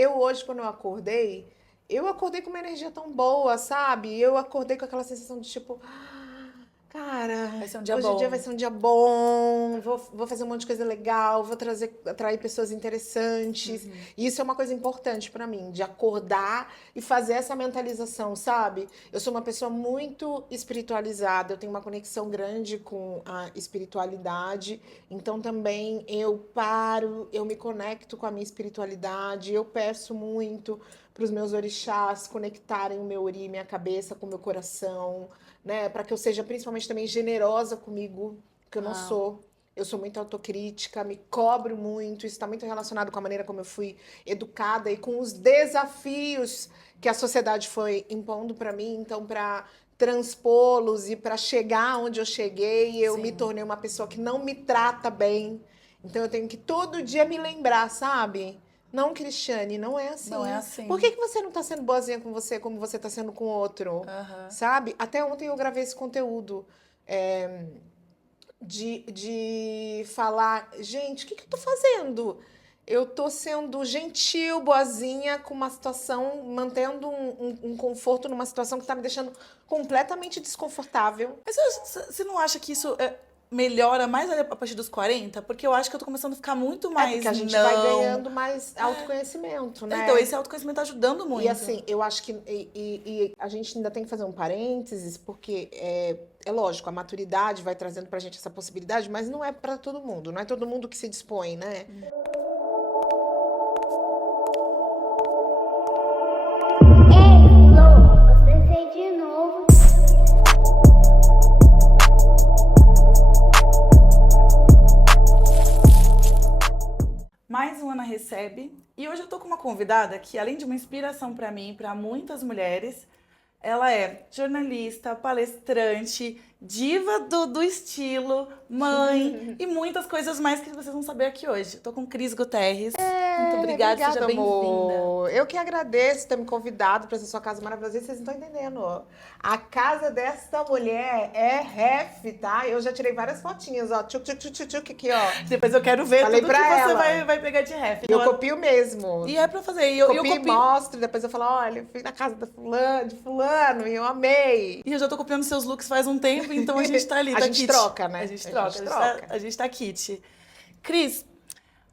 eu hoje, quando eu acordei com uma energia tão boa, sabe? Eu acordei com aquela sensação de tipo, cara, Vai ser um dia hoje o dia bom. vai ser um dia bom, vou fazer um monte de coisa legal, vou atrair pessoas interessantes. E isso é uma coisa importante pra mim, de acordar e fazer essa mentalização, sabe? Eu sou uma pessoa muito espiritualizada, eu tenho uma conexão grande com a espiritualidade, então também eu paro, eu me conecto com a minha espiritualidade, eu peço muito para os meus orixás conectarem o meu ori, minha cabeça com o meu coração, né? Para que eu seja principalmente também generosa comigo, que eu não Ah, sou. Eu sou muito autocrítica, me cobro muito, isso está muito relacionado com a maneira como eu fui educada e com os desafios que a sociedade foi impondo para mim. Então, para transpô-los e para chegar onde eu cheguei, eu me sim. tornei uma pessoa que não me trata bem. Então, eu tenho que todo dia me lembrar, sabe? Não, Cristiane, não é Não é assim. Por assim. que você não tá sendo boazinha com você como você tá sendo com o outro? Aham. Sabe? Até ontem eu gravei esse conteúdo de falar, gente, o que que eu tô fazendo? Eu tô sendo gentil, boazinha, com uma situação, mantendo um conforto numa situação que tá me deixando completamente desconfortável. Mas você não acha que isso melhora mais a partir dos 40? Porque eu acho que eu tô começando a ficar muito É porque mais a gente vai não. ganhando mais autoconhecimento, Então, né? esse autoconhecimento tá ajudando E muito. assim, eu acho que e a gente ainda tem que fazer um parênteses, porque é lógico, a maturidade vai trazendo pra gente essa possibilidade, mas não é pra todo mundo, não é todo mundo que se dispõe, né? Ei, Flo, você fez de novo. Mais um Ana Recebe. E hoje eu tô com uma convidada que, além de uma inspiração pra mim e pra muitas mulheres, ela é jornalista, palestrante, diva do estilo, mãe e muitas coisas mais que vocês vão saber aqui hoje. Eu tô com Cris Guterres. Muito obrigada, seja Obrigada, bem-vinda. amor. Eu que agradeço ter me convidado para essa sua casa maravilhosa. E vocês não estão entendendo, ó. A casa desta mulher é ref, tá? Eu já tirei várias fotinhas, ó. Tchuc, tchuc, tchuc, tchuc, tchuc, aqui, ó. Depois eu quero ver Falei tudo que pra você ela. vai pegar de ref. E eu copio mesmo. E é pra fazer. E eu Copio e copio. mostro, depois eu falo, olha, eu fui na casa de fulano e eu amei. E eu já tô copiando seus looks faz um tempo, então a gente tá ali, A tá gente kit. troca, né? A gente troca, A gente troca. a gente tá kit. Cris,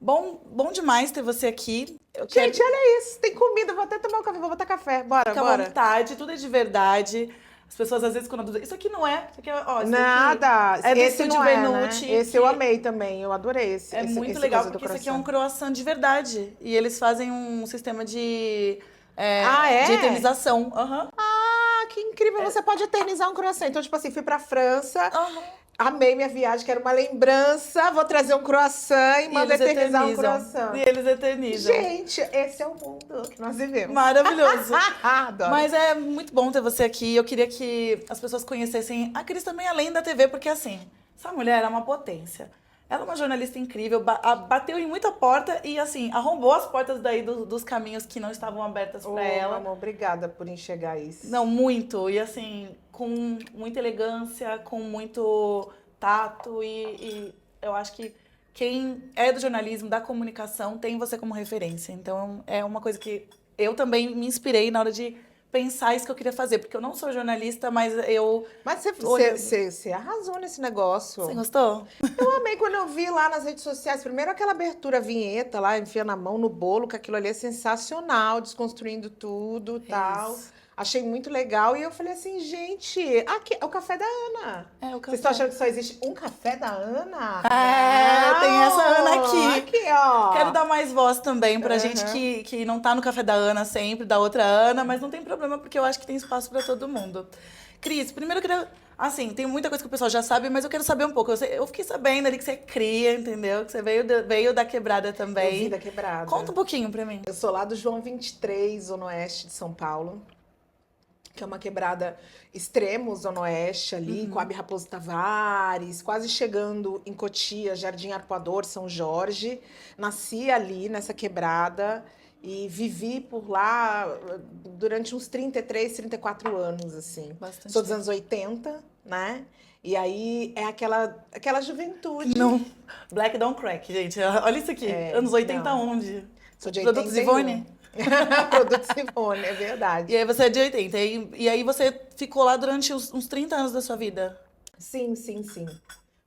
bom demais ter você aqui. Eu quero Gente, olha isso. Tem comida, vou até tomar um café, vou botar café. Bora, ficar à bora. vontade, tudo é de verdade. As pessoas às vezes quando dizem, isso aqui não é, isso aqui é, ó, isso Nada. aqui é do Esse Estúdio não é, né? Benucci, Esse eu que amei também. Eu adorei é muito esse legal, coisa do porque isso aqui é um coração. croissant de verdade. E eles fazem um sistema Ah, de é? eternização. Aham. Ah, que incrível. Você pode eternizar um croissant. Então, tipo assim, fui pra França, Aham. amei minha viagem, quero uma lembrança, vou trazer um croissant e E mando eles eternizar um eternizam. croissant. E eles eternizam. Gente, esse é o mundo que nós vivemos. Maravilhoso. Adoro. Mas é muito bom ter você aqui. Eu queria que as pessoas conhecessem a Cris também além da TV, porque assim, essa mulher é uma potência. Ela é uma jornalista incrível, bateu em muita porta e assim, arrombou as portas daí dos caminhos que não estavam abertas Ô, para ela. amor, obrigada por enxergar isso. Não, muito. E assim, com muita elegância, com muito tato e eu acho que quem é do jornalismo, da comunicação, tem você como referência. Então é uma coisa que eu também me inspirei na hora de pensar isso que eu queria fazer, porque eu não sou jornalista, mas eu Mas olhando. você arrasou nesse negócio. Você gostou? Eu amei quando eu vi lá nas redes sociais. Primeiro aquela abertura, vinheta lá, enfiando a mão no bolo, que aquilo ali é sensacional, desconstruindo tudo e tal. Isso. Achei muito legal. E eu falei assim, gente, aqui é o café da Ana. É o Vocês estão café. achando que só existe um café da Ana? É, tem essa Ana Não! aqui. Aqui, ó. Quero dar mais voz também pra gente Aham. que não tá no café da Ana sempre, da outra Ana, mas não tem problema porque eu acho que tem espaço pra todo mundo. Cris, primeiro eu queria. Assim, tem muita coisa que o pessoal já sabe, mas eu quero saber um pouco. Eu fiquei sabendo ali que você é cria, entendeu? Que você veio da quebrada Eu também. vi da quebrada. Conta um pouquinho pra mim. Eu sou lá do João 23, Zona Oeste de São Paulo, que é uma quebrada extremo, Zona Oeste ali, Coab Raposo Tavares, quase chegando em Cotia, Jardim Arpoador, São Jorge. Nasci ali nessa quebrada e vivi por lá durante uns 33, 34 anos, assim. Bastante Sou dos tempo. anos 80, né? E aí é aquela juventude. Não. Black Don't Crack, gente. Olha isso aqui. Anos 80 não. onde? Sou de Produtos 81. Ivone? Produto Simone, é verdade. E aí você é de 80. E aí você ficou lá durante uns 30 anos da sua vida. Sim, sim, sim.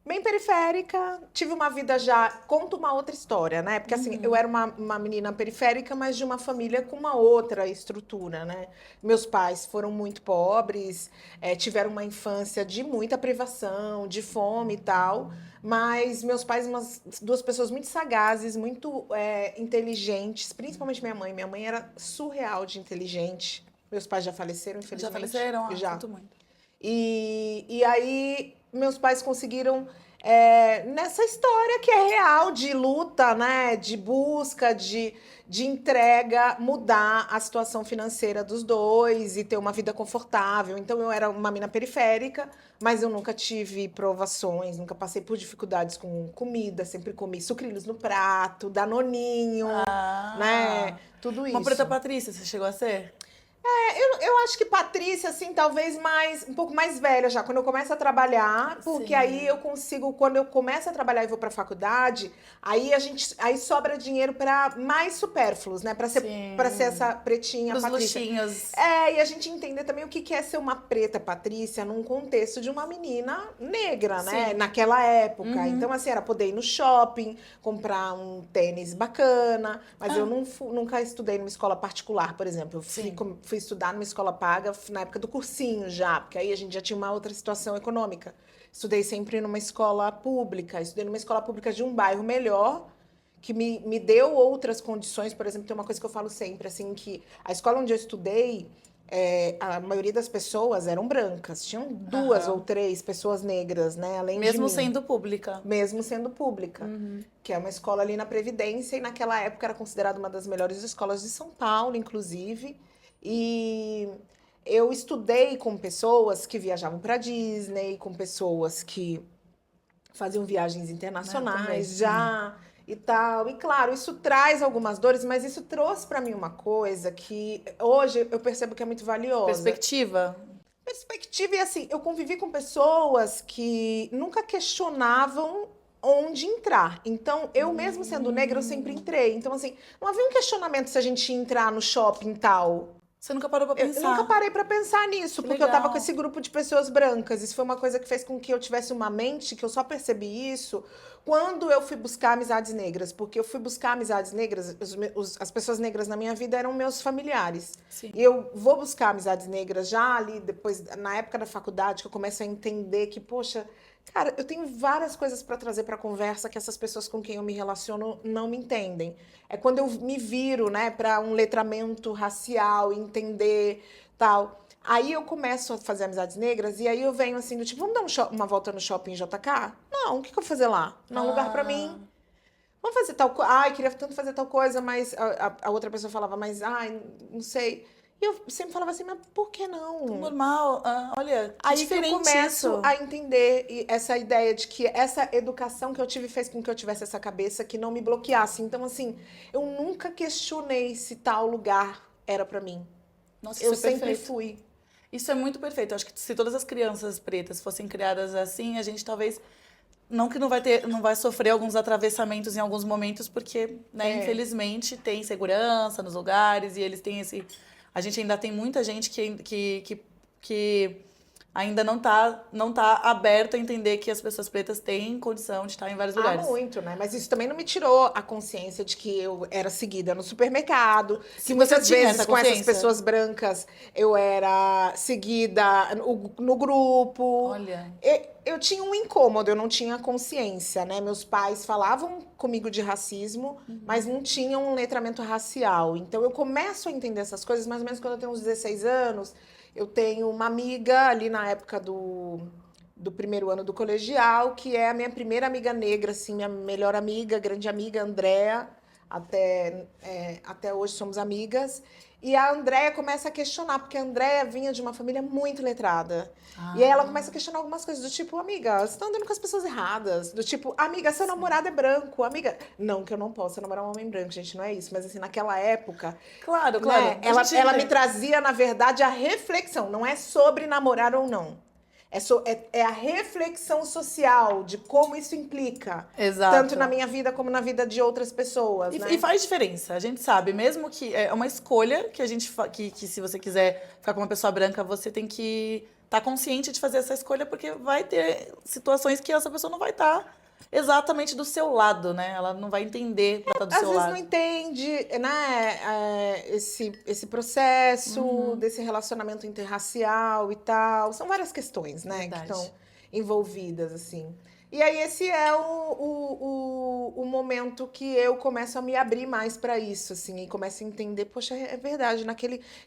Bem periférica, tive uma vida já. Conto uma outra história, né? Porque assim, eu era uma menina periférica, mas de uma família com uma outra estrutura, né? Meus pais foram muito pobres, tiveram uma infância de muita privação, de fome e tal. Mas meus pais, duas pessoas muito sagazes, muito inteligentes, principalmente minha mãe. Minha mãe era surreal de inteligente. Meus pais já faleceram, infelizmente. Já faleceram? Ah, Já. sinto muito. E aí, meus pais conseguiram, nessa história que é real, de luta, né? De busca, de entrega, mudar a situação financeira dos dois e ter uma vida confortável. Então, eu era uma mina periférica, mas eu nunca tive provações, nunca passei por dificuldades com comida, sempre comi sucrilhos no prato, danoninho, né? Tudo isso. Uma preta Patrícia, você chegou a ser? Eu acho que Patrícia, assim, talvez um pouco mais velha já, quando eu começo a trabalhar, porque Sim. aí eu consigo, quando eu começo a trabalhar e vou pra faculdade, aí sobra dinheiro pra mais supérfluos, né? Pra ser essa pretinha Dos Patrícia. luxinhos. E a gente entender também o que é ser uma preta Patrícia num contexto de uma menina negra, né? Sim. Naquela época. Então, assim, era poder ir no shopping, comprar um tênis bacana, mas eu nunca estudei numa escola particular, por exemplo. Eu fui estudar numa escola paga na época do cursinho já, porque aí a gente já tinha uma outra situação econômica. Estudei sempre numa escola pública, estudei numa escola pública de um bairro melhor, que me deu outras condições. Por exemplo, tem uma coisa que eu falo sempre, assim, que a escola onde eu estudei, a maioria das pessoas eram brancas. Tinham duas ou três pessoas negras, né? Além de Mesmo mim. sendo pública. Mesmo sendo pública. Que é uma escola ali na Previdência, e naquela época era considerada uma das melhores escolas de São Paulo, inclusive. E eu estudei com pessoas que viajavam para Disney, com pessoas que faziam viagens internacionais já e tal. E claro, isso traz algumas dores, mas isso trouxe para mim uma coisa que hoje eu percebo que é muito valiosa. Perspectiva. Perspectiva, e assim, eu convivi com pessoas que nunca questionavam onde entrar. Então, eu mesmo sendo negra, eu sempre entrei. Então, assim, não havia um questionamento se a gente ia entrar no shopping tal. Você nunca parou pra pensar? Eu nunca parei pra pensar nisso, porque eu tava com esse grupo de pessoas brancas. Isso foi uma coisa que fez com que eu tivesse uma mente, que eu só percebi isso quando eu fui buscar amizades negras. Porque eu fui buscar amizades negras, as pessoas negras na minha vida eram meus familiares. Sim. E eu vou buscar amizades negras já ali, depois, na época da faculdade, que eu começo a entender que, poxa, cara, eu tenho várias coisas para trazer para conversa que essas pessoas com quem eu me relaciono não me entendem. É quando eu me viro, né, para um letramento racial, entender tal. Aí eu começo a fazer amizades negras e aí eu venho assim do tipo, vamos dar uma volta no shopping JK? Não, o que eu vou fazer lá? Não é um lugar para mim. Vamos fazer tal coisa. Ai, queria tanto fazer tal coisa, mas a outra pessoa falava, mas ai, não sei. E eu sempre falava assim, mas por que não? Normal. Olha, que Aí que eu diferente começo isso. a entender essa ideia de que essa educação que eu tive fez com que eu tivesse essa cabeça que não me bloqueasse. Então, assim, eu nunca questionei se tal lugar era pra mim. Nossa, Eu isso é sempre perfeito. fui. Isso é muito perfeito. Eu acho que se todas as crianças pretas fossem criadas assim, a gente talvez não vai sofrer alguns atravessamentos em alguns momentos, porque, né, infelizmente, tem segurança nos lugares e eles têm esse. A gente ainda tem muita gente que ainda não tá aberto a entender que as pessoas pretas têm condição de estar em vários lugares. Muito, né? Mas isso também não me tirou a consciência de que eu era seguida no supermercado, que Você muitas tinha vezes essa com essas consciência? pessoas brancas eu era seguida no grupo. Olha. Eu tinha um incômodo, eu não tinha consciência, né? Meus pais falavam comigo de racismo, mas não tinham um letramento racial. Então eu começo a entender essas coisas mais ou menos quando eu tenho uns 16 anos. Eu tenho uma amiga ali na época do primeiro ano do colegial, que é a minha primeira amiga negra, assim, minha melhor amiga, grande amiga, Andréa. Até hoje somos amigas. E a Andréa começa a questionar, porque a Andréa vinha de uma família muito letrada. E aí ela começa a questionar algumas coisas do tipo, amiga, você tá andando com as pessoas erradas. Do tipo, amiga, seu namorado é branco. Amiga, não que eu não possa namorar um homem branco, gente, não é isso. Mas assim, naquela época... Claro. Né, ela me trazia, na verdade, a reflexão. Não é sobre namorar ou não. É a reflexão social de como isso implica. Exato. Tanto na minha vida como na vida de outras pessoas, né? E faz diferença, a gente sabe, mesmo que é uma escolha que a gente que se você quiser ficar com uma pessoa branca, você tem que estar consciente de fazer essa escolha, porque vai ter situações que essa pessoa não vai estar exatamente do seu lado, né? Ela não vai entender pra estar do Às seu vezes lado. não entende, né, esse processo desse relacionamento interracial e tal. São várias questões, né, que Verdade. estão envolvidas, assim. E aí esse é o momento que eu começo a me abrir mais para isso, assim, e começo a entender, poxa, é verdade,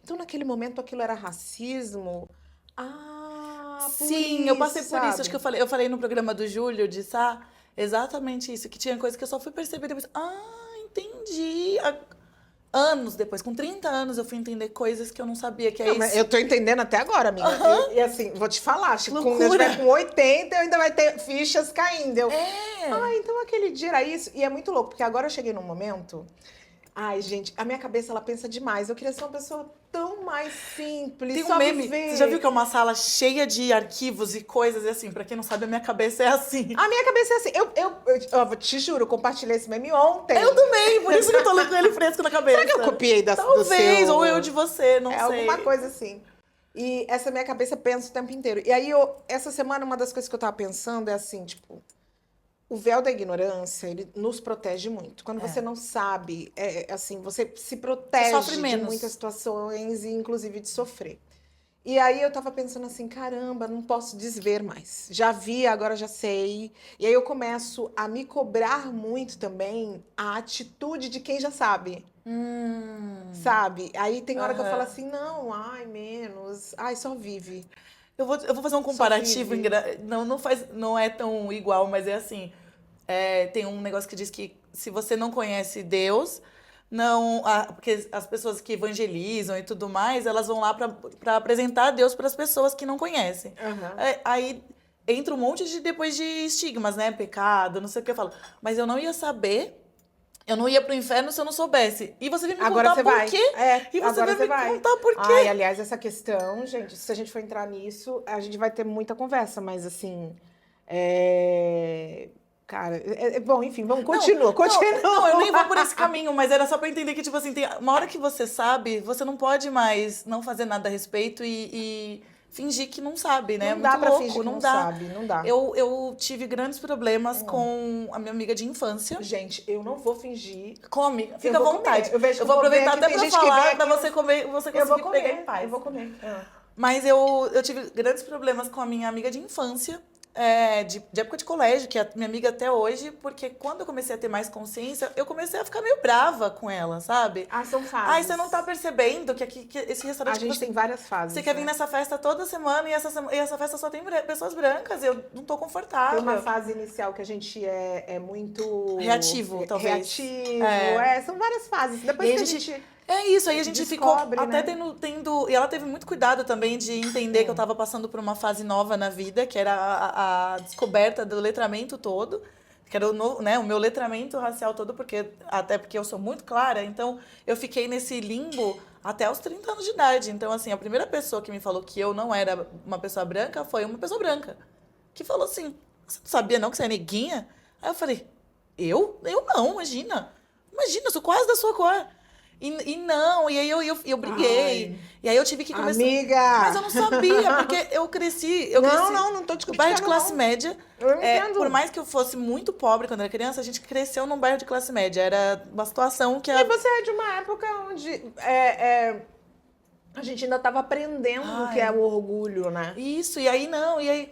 então naquele momento aquilo era racismo. Ah, por Sim, eu passei por isso. Acho sabe? que eu falei no programa do Júlio de Sá exatamente isso, que tinha coisa que eu só fui perceber depois. Ah, entendi. Anos depois, com 30 anos, eu fui entender coisas que eu não sabia, que é Não, mas isso. eu tô entendendo até agora, amiga. Aham. E assim, vou te falar, acho que quando eu Loucura. estiver com 80, eu ainda vai ter fichas caindo. É. Então aquele dia era isso. E é muito louco, porque agora eu cheguei num momento. Ai, gente, a minha cabeça ela pensa demais. Eu queria ser uma pessoa tão mais simples, Tem um só meme, viver. você já viu que é uma sala cheia de arquivos e coisas, e assim, pra quem não sabe, a minha cabeça é assim. A minha cabeça é assim. Eu te juro, eu compartilhei esse meme ontem. Eu também, por isso que eu tô com ele fresco na cabeça. Será que eu copiei do Talvez, seu... ou eu de você, não É sei. alguma coisa assim. E essa minha cabeça pensa o tempo inteiro. E aí, essa semana, uma das coisas que eu tava pensando é assim, tipo, o véu da ignorância, ele nos protege muito. Quando você não sabe, assim, você se protege sofre de menos. muitas situações, e inclusive de sofrer. E aí eu tava pensando assim, caramba, não posso desver mais. Já vi, agora já sei. E aí eu começo a me cobrar muito também a atitude de quem já sabe. Sabe? Aí tem hora que eu Aham. falo assim, não, ai, menos. Ai, só vive. Eu vou fazer um comparativo, vive. não é tão igual, mas é assim. Tem um negócio que diz que se você não conhece Deus, porque as pessoas que evangelizam e tudo mais, elas vão lá para apresentar Deus para as pessoas que não conhecem. Aham. Aí entra um monte depois de estigmas, né? Pecado, não sei o que eu falo. Mas eu não ia saber, eu não ia pro inferno se eu não soubesse. E você vem me Agora contar você por vai. quê? E você Agora vai me vai. contar por quê? Ai, aliás, essa questão, gente, se a gente for entrar nisso, a gente vai ter muita conversa, mas assim. Cara, bom, enfim, continua. Não, eu nem vou por esse caminho, mas era só pra entender que, tipo assim, tem uma hora que você sabe, você não pode mais não fazer nada a respeito e fingir que não sabe, né? Não dá Muito pra louco, fingir que não não dá. sabe, não dá. Eu tive grandes problemas com a minha amiga de infância. Gente, eu não vou fingir. Come, fica à vou vontade. comer. Eu vejo que vou eu vou ver aproveitar que até tem pra gente que vem falar, aqui pra e você comer, você Eu vou conseguir pegar comer. em paz. Eu vou comer. Mas eu tive grandes problemas com a minha amiga de infância, de época de colégio, que é minha amiga até hoje, porque quando eu comecei a ter mais consciência, eu comecei a ficar meio brava com ela, sabe? Ah, são fases. Ai, você não tá percebendo que aqui que esse restaurante A gente que você, tem várias fases. você quer vir né? nessa festa toda semana e essa festa só tem pessoas brancas, eu não tô Tem confortável. uma fase inicial que a gente é muito... Reativo, talvez. Reativo, são várias fases. Depois E aí que a a gente- gente... É isso, aí a gente Descobre, ficou até né? tendo. E ela teve muito cuidado também de entender que eu tava passando por uma fase nova na vida, que era a descoberta do letramento todo, que era o meu letramento racial todo, até porque eu sou muito clara, então eu fiquei nesse limbo até os 30 anos de idade. Então, assim, a primeira pessoa que me falou que eu não era uma pessoa branca foi uma pessoa branca, que falou assim: você não sabia não que você é neguinha? Aí eu falei: eu? Eu não, imagina. Imagina, eu sou quase da sua cor. E aí eu briguei. Ai. E aí eu tive que começar. Amiga! Mas eu não sabia, porque eu cresci. Não tô te no bairro de criticando, classe não. média. Eu entendo. Por mais que eu fosse muito pobre quando era criança, a gente cresceu num bairro de classe média. Era uma situação que E você é de uma época onde a gente ainda estava aprendendo o que é o orgulho, né? Isso, e aí não, e aí,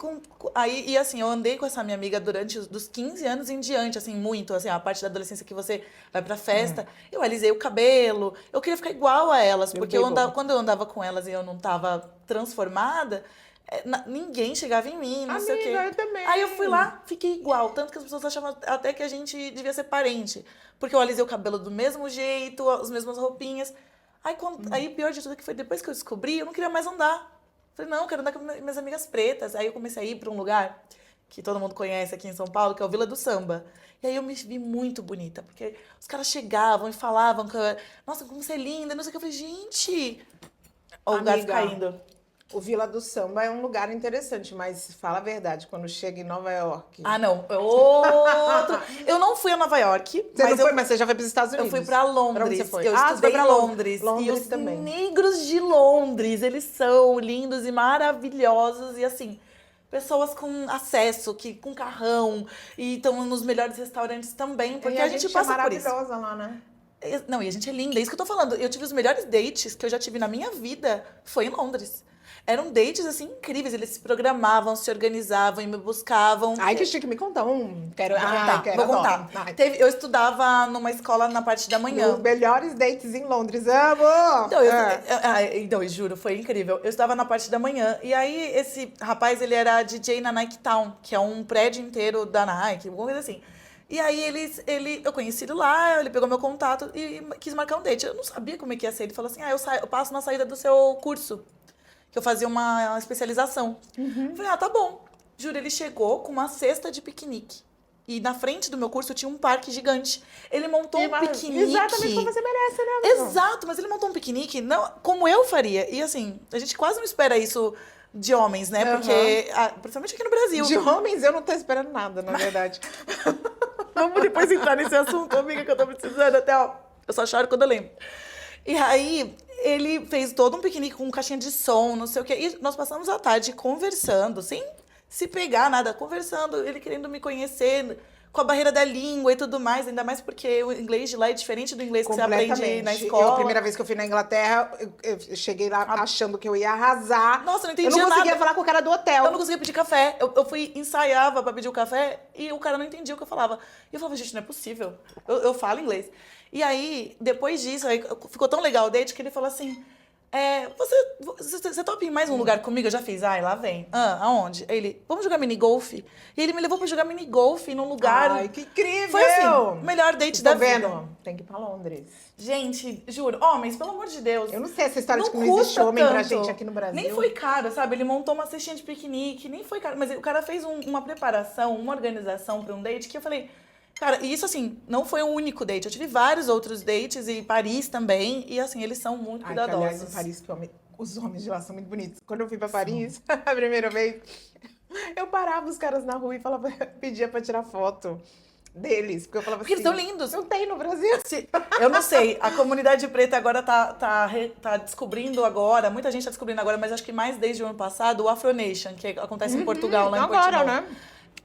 e assim, eu andei com essa minha amiga durante dos 15 anos em diante, assim, muito, assim, a parte da adolescência que você vai pra festa, eu alisei o cabelo, eu queria ficar igual a elas, porque quando eu andava com elas e eu não tava transformada, ninguém chegava em mim, não sei o quê. Amiga, eu também. Aí eu fui lá, fiquei igual, tanto que as pessoas achavam até que a gente devia ser parente, porque eu alisei o cabelo do mesmo jeito, as mesmas roupinhas. Aí pior de tudo é que foi depois que eu descobri, eu não queria mais andar. Falei, não, eu quero andar com minhas amigas pretas. Aí eu comecei a ir pra um lugar que todo mundo conhece aqui em São Paulo, que é o Vila do Samba. E aí eu me vi muito bonita, porque os caras chegavam e falavam que nossa, como você é linda, não sei o que. Eu falei, gente... Ó, o gato Amiga, caindo. O Vila do Samba é um lugar interessante, mas fala a verdade, quando chega em Nova York. Ah, não. É outro. Eu não fui a Nova York, Você mas não foi, mas você já foi para os Estados Unidos? eu fui pra Londres. Pra onde você foi? Eu Você estudei foi pra em Londres. Londres E os também. negros de Londres, eles são lindos e maravilhosos. E assim, pessoas com acesso, com carrão. E estão nos melhores restaurantes também, porque E a gente passa é por isso. maravilhosa lá, né? Não, e a gente é linda, é isso que eu tô falando. Eu tive os melhores dates que eu já tive na minha vida, foi em Londres. Eram dates, assim, incríveis. Eles se programavam, se organizavam e me buscavam. Ai, que chique, me conta um. Quero, Vou contar, quero, vou adoro. contar. Ai. Eu estudava numa escola na parte da manhã. Os melhores dates em Londres, amo! Então, então, eu juro, foi incrível. Eu estava na parte da manhã. E aí, esse rapaz, ele era DJ na Nike Town, que é um prédio inteiro da Nike, alguma coisa assim. E aí, eu conheci ele lá, ele pegou meu contato e quis marcar um date. Eu não sabia como é que ia ser. Ele falou assim, eu passo na saída do seu curso. Que eu fazia uma especialização. Eu falei, tá bom. Juro, ele chegou com uma cesta de piquenique. E na frente do meu curso tinha um parque gigante. Ele montou um piquenique. Exatamente como você merece, né, amor? Exato, mas ele montou um piquenique não, como eu faria. E assim, a gente quase não espera isso de homens, né? Porque, principalmente aqui no Brasil. De homens, eu não tô esperando nada, na verdade. Vamos depois entrar nesse assunto, amiga, que eu tô precisando até, ó. Eu só choro quando eu lembro. E aí, ele fez todo um piquenique com caixinha de som, não sei o quê. E nós passamos a tarde conversando, sem se pegar nada, conversando, ele querendo me conhecer, com a barreira da língua e tudo mais, ainda mais porque o inglês de lá é diferente do inglês que você aprende na escola. A primeira vez que eu fui na Inglaterra, eu cheguei lá achando que eu ia arrasar. Nossa, eu não entendia Eu não conseguia nada. falar com o cara do hotel. Eu não conseguia pedir café. Eu ensaiava pra pedir o café e o cara não entendia o que eu falava. E eu falava, gente, não é possível. Eu falo inglês. E aí, depois disso, aí ficou tão legal o date que ele falou assim, você topa ir em mais um lugar comigo? Eu já fiz. Ai, lá vem. Aonde? Aí ele, vamos jogar minigolf? E ele me levou pra jogar minigolf num lugar. Ai, que incrível! Foi assim, o melhor date da vida. Vendo? Tem que ir pra Londres. Gente, juro, homens, pelo amor de Deus. Eu não sei essa história de que não custa existe homem pra tanto. gente aqui no Brasil. Nem foi caro, sabe? Ele montou uma cestinha de piquenique, nem foi caro. Mas o cara fez uma preparação, uma organização pra um date que eu falei... Cara, e isso assim, não foi o único date. Eu tive vários outros dates, e Paris também. E assim, eles são muito cuidadosos. Aliás, em Paris, os homens de lá são muito bonitos. Quando eu fui pra Paris, a primeira vez, eu parava os caras na rua e pedia pra tirar foto deles. Porque eu falava Porque assim... eles são lindos. Não tem no Brasil. Eu não sei, a comunidade preta agora tá descobrindo agora, muita gente tá descobrindo agora, mas acho que mais desde o ano passado, o Afronation, que acontece em Portugal, lá em Agora, Portimão. né?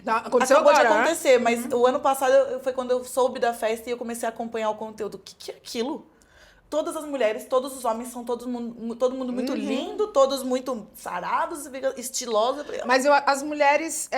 Aconteceu Acabou agora, de acontecer, mas o ano passado foi quando eu soube da festa e eu comecei a acompanhar o conteúdo. O que é aquilo? Todas as mulheres, todos os homens são todo mundo muito lindo, todos muito sarados, estilosos. Mas as mulheres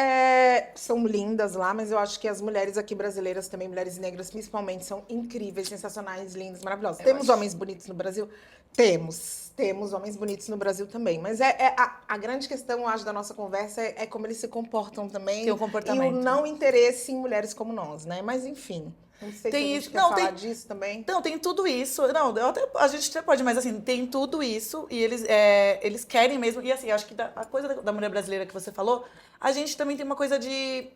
são lindas lá, mas eu acho que as mulheres aqui brasileiras também, mulheres negras principalmente, são incríveis, sensacionais, lindas, maravilhosas. Temos homens bonitos no Brasil? Temos homens bonitos no Brasil também. Mas a grande questão, eu acho, da nossa conversa é como eles se comportam também. Tem o comportamento. E o não interesse em mulheres como nós, né? Mas enfim. Não sei se a gente quer falar disso também. Não, tem tudo isso. Não, a gente até pode, mas assim, tem tudo isso e eles querem mesmo. E assim, acho que a coisa da mulher brasileira que você falou, a gente também tem uma coisa de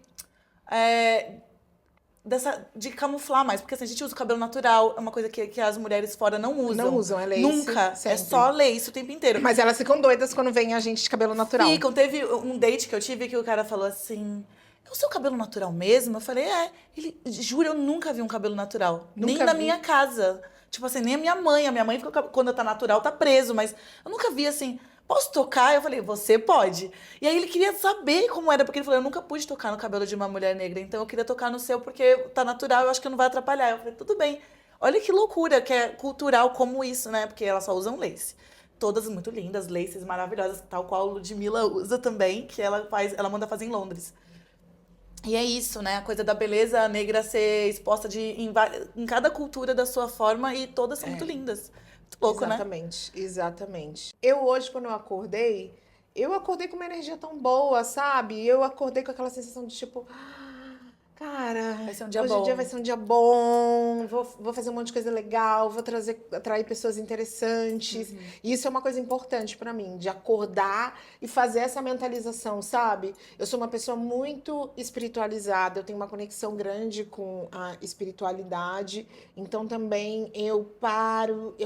camuflar mais. Porque assim, a gente usa o cabelo natural, é uma coisa que as mulheres fora não usam. Não usam, é lace. Nunca. Sempre. É só lace o tempo inteiro. Mas elas ficam doidas quando vem a gente de cabelo natural. Ficam. Teve um date que eu tive que o cara falou assim... É o seu cabelo natural mesmo? Eu falei, Ele, juro, eu nunca vi um cabelo natural. Nem na minha casa. Tipo assim, nem a minha mãe. A minha mãe, quando tá natural, tá preso. Mas eu nunca vi assim, posso tocar? Eu falei, você pode. E aí ele queria saber como era, porque ele falou, eu nunca pude tocar no cabelo de uma mulher negra. Então eu queria tocar no seu, porque tá natural, eu acho que não vai atrapalhar. Eu falei, tudo bem. Olha que loucura, que é cultural como isso, né? Porque elas só usam lace. Todas muito lindas, laces maravilhosas, tal qual a Ludmilla usa também, que ela manda fazer em Londres. E é isso, né? A coisa da beleza negra ser exposta em cada cultura da sua forma e todas são muito lindas. Muito louco, exatamente, né? Exatamente. Eu hoje, quando eu acordei com uma energia tão boa, sabe? Eu acordei com aquela sensação de tipo... Cara, vai ser um dia hoje bom. o dia vai ser um dia bom, vou fazer um monte de coisa legal, vou atrair pessoas interessantes. E isso é uma coisa importante pra mim, de acordar e fazer essa mentalização, sabe? Eu sou uma pessoa muito espiritualizada, eu tenho uma conexão grande com a espiritualidade, então também eu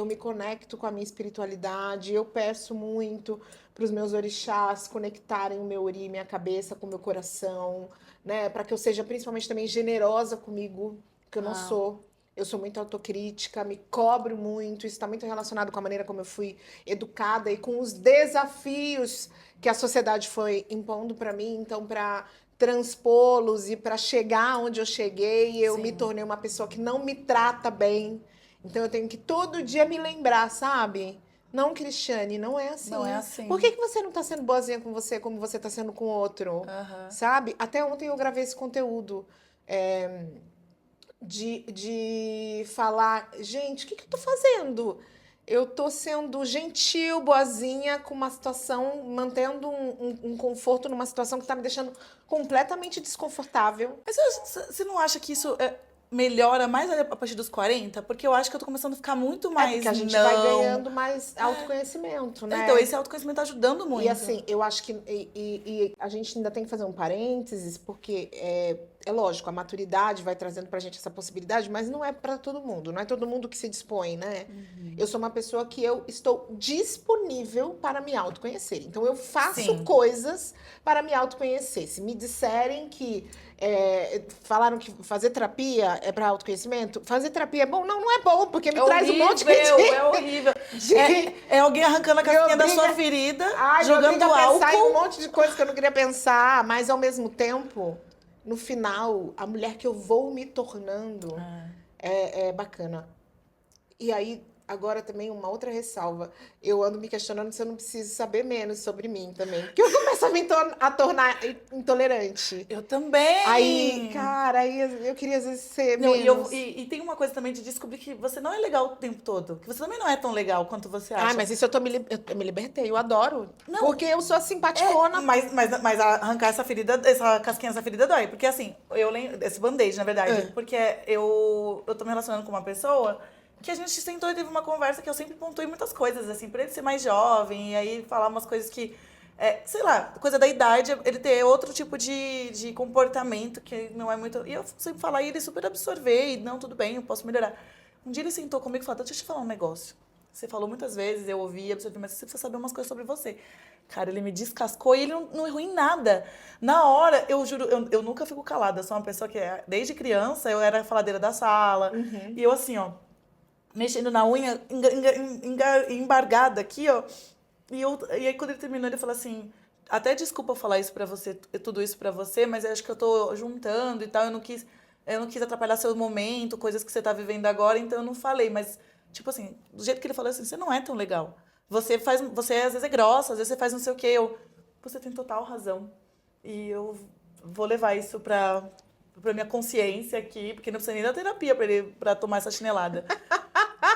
me conecto com a minha espiritualidade, eu peço muito os meus orixás conectarem o meu ori, minha cabeça com o meu coração, né? Para que eu seja principalmente também generosa comigo, que eu não sou. Eu sou muito autocrítica, me cobro muito, isso está muito relacionado com a maneira como eu fui educada e com os desafios que a sociedade foi impondo para mim. Então, para transpô-los e para chegar onde eu cheguei, eu me Sim. tornei uma pessoa que não me trata bem. Então, eu tenho que todo dia me lembrar, sabe? Não, Cristiane, não é assim. Não é assim. Por que você não tá sendo boazinha com você como você tá sendo com o outro? Aham. Sabe? Até ontem eu gravei esse conteúdo. De falar, gente, o que eu tô fazendo? Eu tô sendo gentil, boazinha, com uma situação, mantendo um conforto numa situação que tá me deixando completamente desconfortável. Mas você não acha que isso melhora mais a partir dos 40? Porque eu acho que eu tô começando a ficar muito mais Porque a gente não. vai ganhando mais autoconhecimento, né? Então, esse autoconhecimento tá ajudando muito. E assim, eu acho que e a gente ainda tem que fazer um parênteses, porque é lógico, a maturidade vai trazendo pra gente essa possibilidade, mas não é pra todo mundo, não é todo mundo que se dispõe, né? Eu sou uma pessoa que eu estou disponível para me autoconhecer. Então eu faço Sim. coisas para me autoconhecer. Se me disserem que falaram que fazer terapia é para autoconhecimento, fazer terapia é bom? Não, não é bom, porque me traz um monte de É horrível. É alguém arrancando a casquinha da sua ferida, jogando eu a pensar em um álcool. monte de coisa que eu não queria pensar, mas ao mesmo tempo, no final, a mulher que eu vou me tornando é bacana. E aí, agora também uma outra ressalva. Eu ando me questionando se eu não preciso saber menos sobre mim também. Porque eu começo a tornar intolerante. Eu também. Aí, cara, aí eu queria às vezes ser Não, menos. e tem uma coisa também de descobrir que você não é legal o tempo todo. Que você também não é tão legal quanto você acha. Ah, mas isso eu me libertei, eu adoro. Não. Porque eu sou a simpaticona. Mas arrancar essa ferida, essa casquinha dessa ferida dói. Porque assim, eu lembro. Esse band-aid, na verdade. Porque eu tô me relacionando com uma pessoa que a gente sentou e teve uma conversa que eu sempre pontuei muitas coisas, assim, pra ele ser mais jovem, e aí falar umas coisas que. Sei lá, coisa da idade, ele ter outro tipo de comportamento que não é muito. E eu sempre falar, e ele super absorver, e não, tudo bem, eu posso melhorar. Um dia ele sentou comigo e falou: deixa eu te falar um negócio. Você falou muitas vezes, eu ouvi, absorvi, mas você precisa saber umas coisas sobre você. Cara, ele me descascou e ele não errou em nada. Na hora, eu juro, eu nunca fico calada. Eu sou uma pessoa que, desde criança, eu era a faladeira da sala. E eu, assim, ó, mexendo na unha, embargada aqui, ó. E aí, quando ele terminou, ele falou assim: até desculpa falar isso pra você, tudo isso pra você, mas eu acho que eu tô juntando e tal. Eu não quis atrapalhar seu momento, coisas que você tá vivendo agora, então eu não falei. Mas, tipo assim, do jeito que ele falou assim, você não é tão legal. Você às vezes é grossa, às vezes você faz não sei o quê. Você tem total razão. E eu vou levar isso pra minha consciência aqui, porque não precisa nem da terapia pra tomar essa chinelada.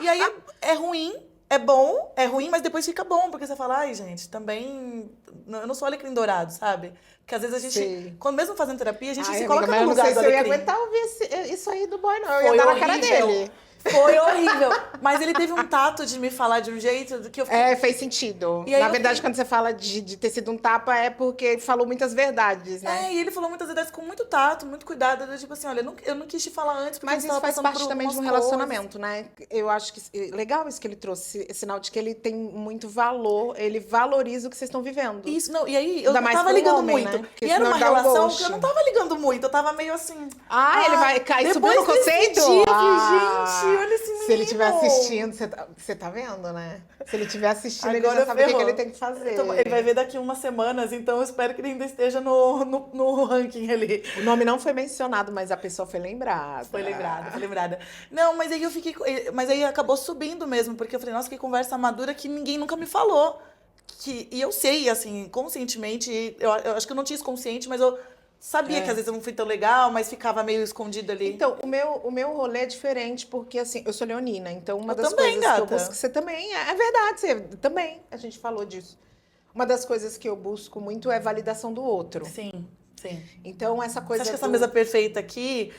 E aí é ruim, é bom, é ruim, mas depois fica bom, porque você fala, ai, gente, também. Eu não sou alecrim dourado, sabe? Porque às vezes a gente, Sei. quando mesmo fazendo terapia, a gente se Amiga, coloca mas no eu não lugar sei do se eu ia alecrim. aguentar ouvir isso aí do boy, não. Eu Foi ia dar na cara horrível. dele. Foi horrível. Mas ele teve um tato de me falar de um jeito que eu fiquei. Fez sentido. E aí Na eu verdade, fiquei- quando você fala de ter sido um tapa, é porque ele falou muitas verdades, né? E ele falou muitas ideias com muito tato, muito cuidado. Eu, tipo assim, olha, eu não quis te falar antes, porque Mas você isso tava faz passando parte por também de um algumas coisas. relacionamento, né? Eu acho que legal isso que ele trouxe, esse sinal de que ele tem muito valor, ele valoriza o que vocês estão vivendo. Isso, não, e aí eu Ainda não mais tava pra um ligando homem, muito. né? Porque E era senão uma dá um relação ghost. que eu não tava ligando muito, eu tava meio assim. Ele vai cair super no depois desse conceito? dia, eu falei, gente, olha esse menino. Se ele estiver assistindo, você tá vendo, né? Se ele estiver assistindo, ele já sabe o que ferrou. ele tem que fazer. Então, ele vai ver daqui umas semanas, então eu espero que ele ainda esteja no ranking ali. O nome não foi mencionado, mas a pessoa foi lembrada. Foi lembrada. Não, mas aí eu fiquei. Mas aí acabou subindo mesmo, porque eu falei, nossa, que conversa madura que ninguém nunca me falou. E eu sei, assim, conscientemente, eu acho que eu não tinha isso consciente, mas eu sabia que às vezes eu não fui tão legal, mas ficava meio escondido ali. Então, o meu rolê é diferente, porque assim, eu sou leonina, então uma Eu das também, coisas que eu gata. busco. Você também, é verdade, você também, a gente falou disso. Uma das coisas que eu busco muito é validação do outro. Sim. Então, essa Você coisa. acha que essa mesa perfeita aqui,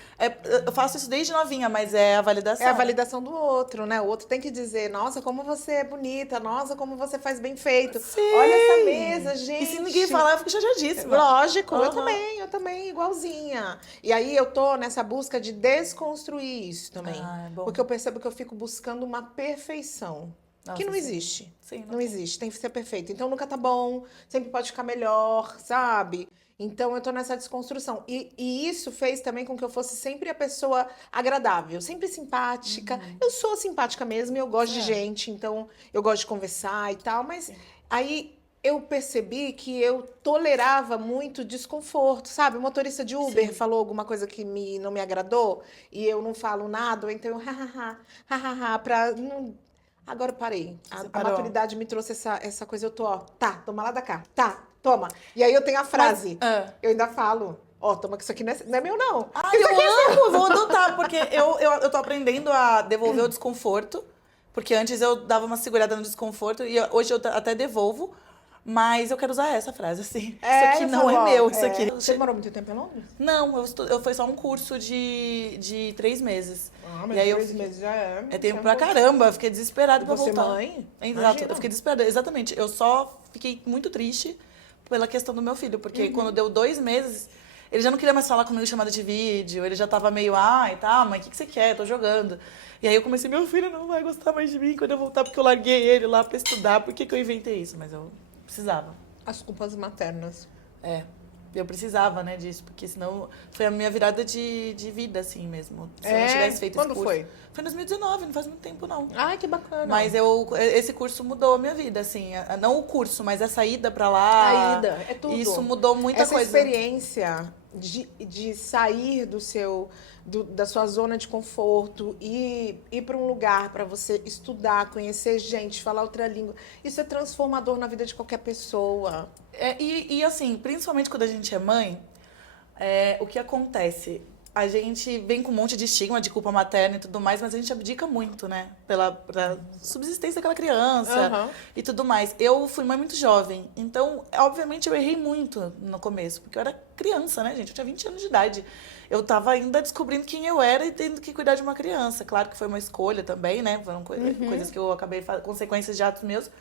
eu faço isso desde novinha, mas é a validação. É a validação do outro, né? O outro tem que dizer, nossa, como você é bonita, nossa, como você faz bem feito. Sim. Olha essa mesa, gente. E se ninguém falar, eu fico chateadíssima. Lógico, eu Aham. também, igualzinha. E aí eu tô nessa busca de desconstruir isso também. Ah, é bom. Porque eu percebo que eu fico buscando uma perfeição. Nossa, que não sim. existe. Sim, Não existe, tem que ser perfeito. Então nunca tá bom, sempre pode ficar melhor, sabe? Então eu tô nessa desconstrução. E isso fez também com que eu fosse sempre a pessoa agradável, sempre simpática. Eu sou simpática mesmo, eu gosto de É. gente, então eu gosto de conversar e tal, mas aí eu percebi que eu tolerava muito desconforto, sabe? O motorista de Uber Sim. falou alguma coisa que não me agradou e eu não falo nada, ou então eu hahaha, pra não. Agora eu parei. Você A parou. maturidade me trouxe essa coisa, eu tô, ó, tá, toma lá da cá, tá, toma. E aí eu tenho a frase, Ah. eu ainda falo, ó, toma que isso aqui não é meu, não. Ai, eu amo! Vou adotar, porque eu tô aprendendo a devolver o desconforto. Porque antes eu dava uma segurada no desconforto e hoje eu até devolvo. Mas eu quero usar essa frase, assim. Isso aqui eu não falo, é ó, meu, isso aqui. Você morou muito tempo em Londres? Não, foi só um curso de 3 meses. Ah, mas E aí eu 3 fiquei- meses já é. É tempo pra caramba, eu fiquei desesperada E pra você, voltar. mãe? Exato, Imagina. eu fiquei desesperada, exatamente. Eu só fiquei muito triste pela questão do meu filho, porque quando deu 2 meses, ele já não queria mais falar comigo em chamada de vídeo, ele já tava meio, e tal, mãe, o que você quer? Tô jogando. E aí eu comecei, meu filho não vai gostar mais de mim quando eu voltar, porque eu larguei ele lá pra estudar, por que eu inventei isso? Mas eu precisava. As culpas maternas. É, eu precisava, né, disso, porque senão foi a minha virada de vida, assim mesmo. Se eu não tivesse feito Quando esse curso. foi? Foi em 2019, não faz muito tempo, não. Ai, que bacana. Mas esse curso mudou a minha vida, assim. Não o curso, mas a saída pra lá. A ida, é tudo. Isso mudou muita Essa coisa. experiência de sair da sua zona de conforto e ir para um lugar para você estudar, conhecer gente, falar outra língua, isso é transformador na vida de qualquer pessoa. E assim, principalmente quando a gente é mãe, o que acontece? A gente vem com um monte de estigma de culpa materna e tudo mais, mas a gente abdica muito, né? Pela subsistência daquela criança Aham. e tudo mais. Eu fui mãe muito jovem, então, obviamente, eu errei muito no começo, porque eu era criança, né, gente? Eu tinha 20 anos de idade. Eu tava ainda descobrindo quem eu era e tendo que cuidar de uma criança. Claro que foi uma escolha também, né? Foram coisas que eu acabei consequências de atos meus.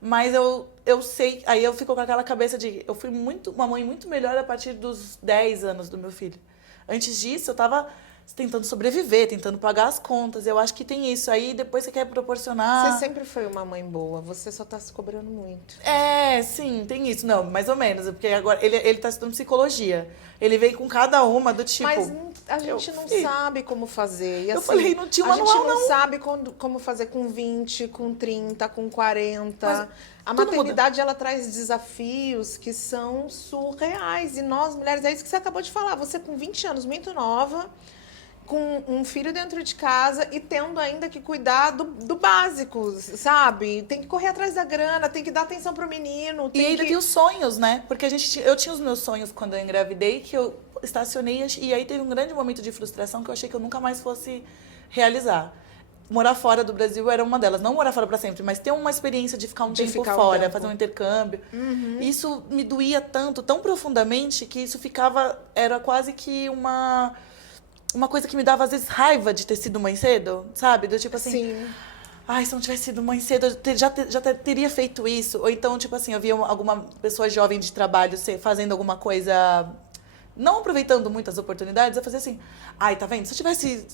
Mas eu sei, aí eu fico com aquela cabeça de eu fui uma mãe muito melhor a partir dos 10 anos do meu filho. Antes disso, eu tava tentando sobreviver, tentando pagar as contas. Eu acho que tem isso. Aí depois você quer proporcionar. Você sempre foi uma mãe boa, você só tá se cobrando muito. Sim, tem isso. Não, mais ou menos. Porque agora ele tá estudando psicologia. Ele vem com cada uma do tipo. Mas a gente não sabe como fazer. E, Eu assim, falei, não tinha a manual, gente não não. sabe como fazer com 20, com 30, com 40. Mas A tudo maternidade, ela traz desafios que são surreais. E nós, mulheres, é isso que você acabou de falar. Você com 20 anos, muito nova, com um filho dentro de casa e tendo ainda que cuidar do básico, sabe? Tem que correr atrás da grana, tem que dar atenção pro menino. E ainda tem os sonhos, né? Porque eu tinha os meus sonhos quando eu engravidei, que eu estacionei, e aí teve um grande momento de frustração que eu achei que eu nunca mais fosse realizar. Morar fora do Brasil era uma delas. Não morar fora para sempre, mas ter uma experiência de ficar um tempo fora, tempo. fazer um intercâmbio. Isso me doía tanto, tão profundamente, que isso era quase que uma coisa que me dava, às vezes, raiva de ter sido mãe cedo, sabe? Do tipo assim, Sim. ai, se eu não tivesse sido mãe cedo, eu já teria feito isso. Ou então, tipo assim, eu via alguma pessoa jovem de trabalho fazendo alguma coisa, não aproveitando muitas oportunidades, eu fazia assim, ai, tá vendo? Se eu tivesse,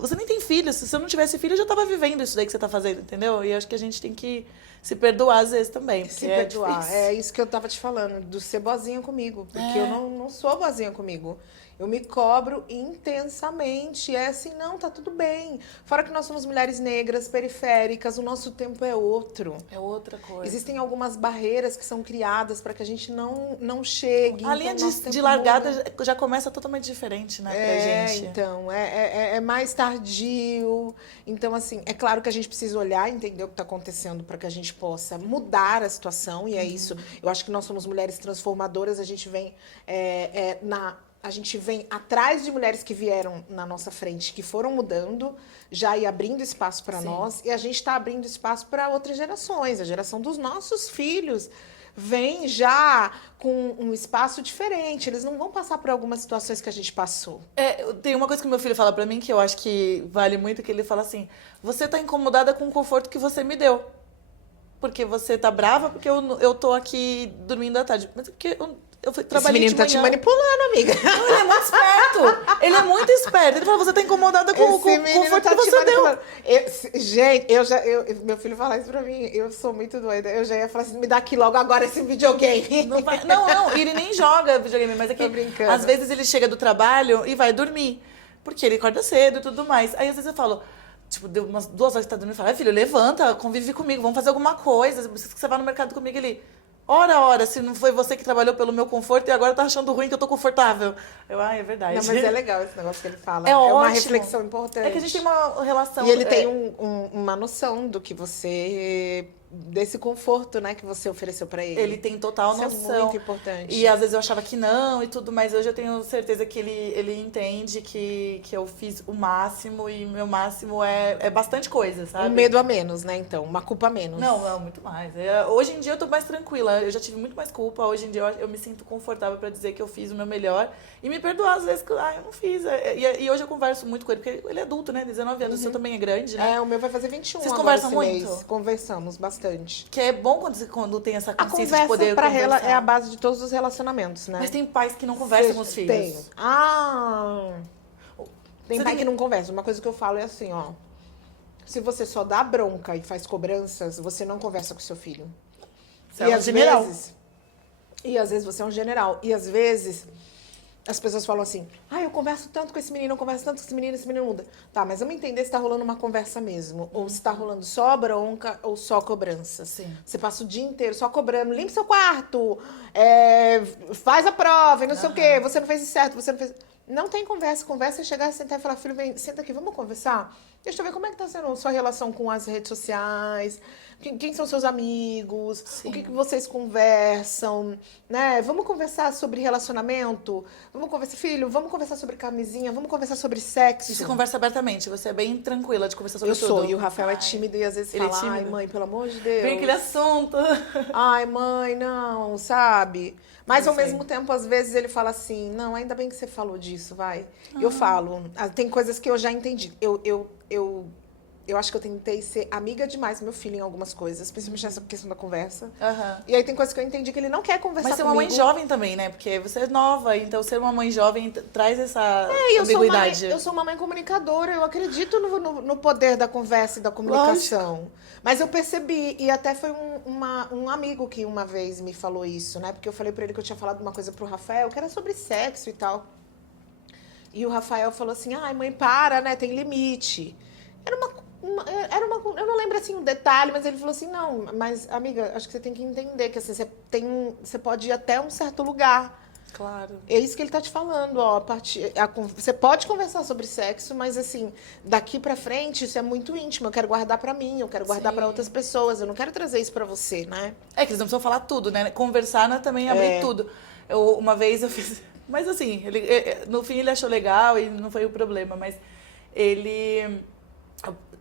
você nem tem filhos, se eu não tivesse filho, eu já tava vivendo isso daí que você tá fazendo, entendeu? E eu acho que a gente tem que se perdoar às vezes também, porque Se perdoar. difícil. É isso que eu tava te falando, do ser boazinha comigo. Porque eu não sou boazinha comigo. Eu me cobro intensamente. É assim, não, tá tudo bem. Fora que nós somos mulheres negras, periféricas, o nosso tempo é outro. É outra coisa. Existem algumas barreiras que são criadas para que a gente não chegue. A linha então nosso tempo de largada muda. já começa totalmente diferente, né, pra gente. Então, é mais tardio. Então, assim, é claro que a gente precisa olhar, entender o que está acontecendo para que a gente possa mudar a situação, e é isso. Eu acho que nós somos mulheres transformadoras, a gente vem a gente vem atrás de mulheres que vieram na nossa frente, que foram mudando, já e abrindo espaço para Sim. nós, e a gente está abrindo espaço para outras gerações. A geração dos nossos filhos vem já com um espaço diferente. Eles não vão passar por algumas situações que a gente passou. Tem uma coisa que meu filho fala pra mim que eu acho que vale muito, que ele fala assim, você tá incomodada com o conforto que você me deu. Porque você tá brava porque eu tô aqui dormindo à tarde. Mas porque eu Esse trabalhei menino de tá manhã. te manipulando, amiga. Não, ele é muito esperto. Ele é muito esperto. Ele fala, você tá incomodada com o Esse menino conforto tá que te você deu. manipulando. Gente, meu filho fala isso pra mim, eu sou muito doida. Eu já ia falar assim, me dá aqui logo agora esse videogame. Não, ele nem joga videogame, mas é que Tô brincando. às vezes ele chega do trabalho e vai dormir. Porque ele acorda cedo e tudo mais. Aí às vezes eu falo, tipo, deu umas 2 horas que tá dormindo, eu falo, filho, levanta, convive comigo, vamos fazer alguma coisa. Você vai no mercado comigo, ele. Ora, se não foi você que trabalhou pelo meu conforto e agora tá achando ruim que eu tô confortável. É verdade. Não, mas é legal esse negócio que ele fala. É uma ótimo. reflexão importante. É que a gente tem uma relação. E ele tem uma noção do que você. Desse conforto, né, que você ofereceu pra ele. Ele tem total Isso noção. é muito importante. E às vezes eu achava que não e tudo, mas hoje eu tenho certeza que ele entende que eu fiz o máximo e meu máximo é bastante coisa, sabe? Um medo a menos, né, então? Uma culpa a menos. Não, muito mais. Hoje em dia eu tô mais tranquila, eu já tive muito mais culpa. Hoje em dia eu me sinto confortável pra dizer que eu fiz o meu melhor e me perdoar às vezes que eu não fiz. E hoje eu converso muito com ele, porque ele é adulto, né? 19 anos, o seu também é grande, né? O meu vai fazer 21 Vocês agora conversam esse muito? mês. Conversamos bastante. Que é bom quando tem essa A consciência de conversa poder pra conversar. ela é a base de todos os relacionamentos, né? Mas tem pais que não conversam com os filhos. Tem. Tem Você pai tem- que não conversa. Uma coisa que eu falo é assim, ó. Se você só dá bronca e faz cobranças, você não conversa com seu filho. Você é um general. E às vezes você é um general. E às vezes as pessoas falam assim, eu converso tanto com esse menino, eu converso tanto com esse menino muda. Tá, mas vamos entender se tá rolando uma conversa mesmo. Ou se tá rolando só bronca ou só cobrança. Sim. Você passa o dia inteiro só cobrando, limpa seu quarto, faz a prova e não sei o quê, você não fez isso certo, você não fez... Não tem conversa. Conversa é chegar, sentar e falar, filho, vem, senta aqui, vamos conversar? Deixa eu ver como é que tá sendo a sua relação com as redes sociais, quem são seus amigos, Sim. o que vocês conversam, né? Vamos conversar sobre relacionamento? Vamos conversar, filho, vamos conversar sobre camisinha, vamos conversar sobre sexo. E você conversa abertamente, você é bem tranquila de conversar sobre Eu tudo. sou, e o Rafael é tímido e às vezes ele é fala, ai tímido? mãe, pelo amor de Deus. Vem aquele assunto. Ai, mãe, não, sabe? Mas Eu ao sei. mesmo tempo, às vezes ele fala assim, não, ainda bem que você falou disso, vai. Eu falo, tem coisas que eu já entendi. Eu acho que eu tentei ser amiga demais do meu filho em algumas coisas, principalmente nessa questão da conversa. Aham. E aí tem coisas que eu entendi que ele não quer conversar Mas ser uma mãe comigo. jovem também, né? Porque você é nova, então ser uma mãe jovem traz essa E ambiguidade. eu sou uma mãe comunicadora, eu acredito no poder da conversa e da comunicação. Mas eu percebi, e até foi um amigo que uma vez me falou isso, né? Porque eu falei pra ele que eu tinha falado uma coisa pro Rafael, que era sobre sexo e tal. E o Rafael falou assim, ai mãe, para, né? Tem limite. Eu não lembro assim um detalhe, mas ele falou assim, não, mas amiga, acho que você tem que entender que assim, você pode ir até um certo lugar. Claro. É isso que ele tá te falando, ó. Você pode conversar sobre sexo, mas assim, daqui pra frente isso é muito íntimo. Eu quero guardar pra mim, eu quero guardar Sim. pra outras pessoas. Eu não quero trazer isso pra você, né? É que eles não precisam falar tudo, né? Conversar né, também abrir tudo. Uma vez eu fiz... Mas assim, no fim ele achou legal e não foi o problema, mas ele...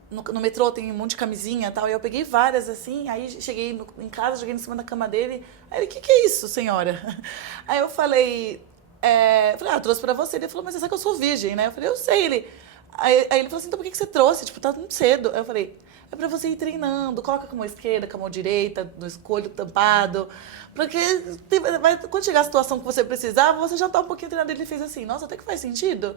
No metrô tem um monte de camisinha e tal, e eu peguei várias assim, aí cheguei em casa, joguei em cima da cama dele, aí ele, o que é isso, senhora? Aí eu falei, eu trouxe pra você. Ele falou, mas você sabe que eu sou virgem, né? Eu falei, eu sei. Aí ele falou assim, então por que você trouxe? Tipo, tá muito cedo. Aí eu falei, é pra você ir treinando, coloca com a mão esquerda, com a mão direita, no escolho tampado, porque quando chegar a situação que você precisar, você já tá um pouquinho treinado. Ele fez assim, nossa, até que faz sentido.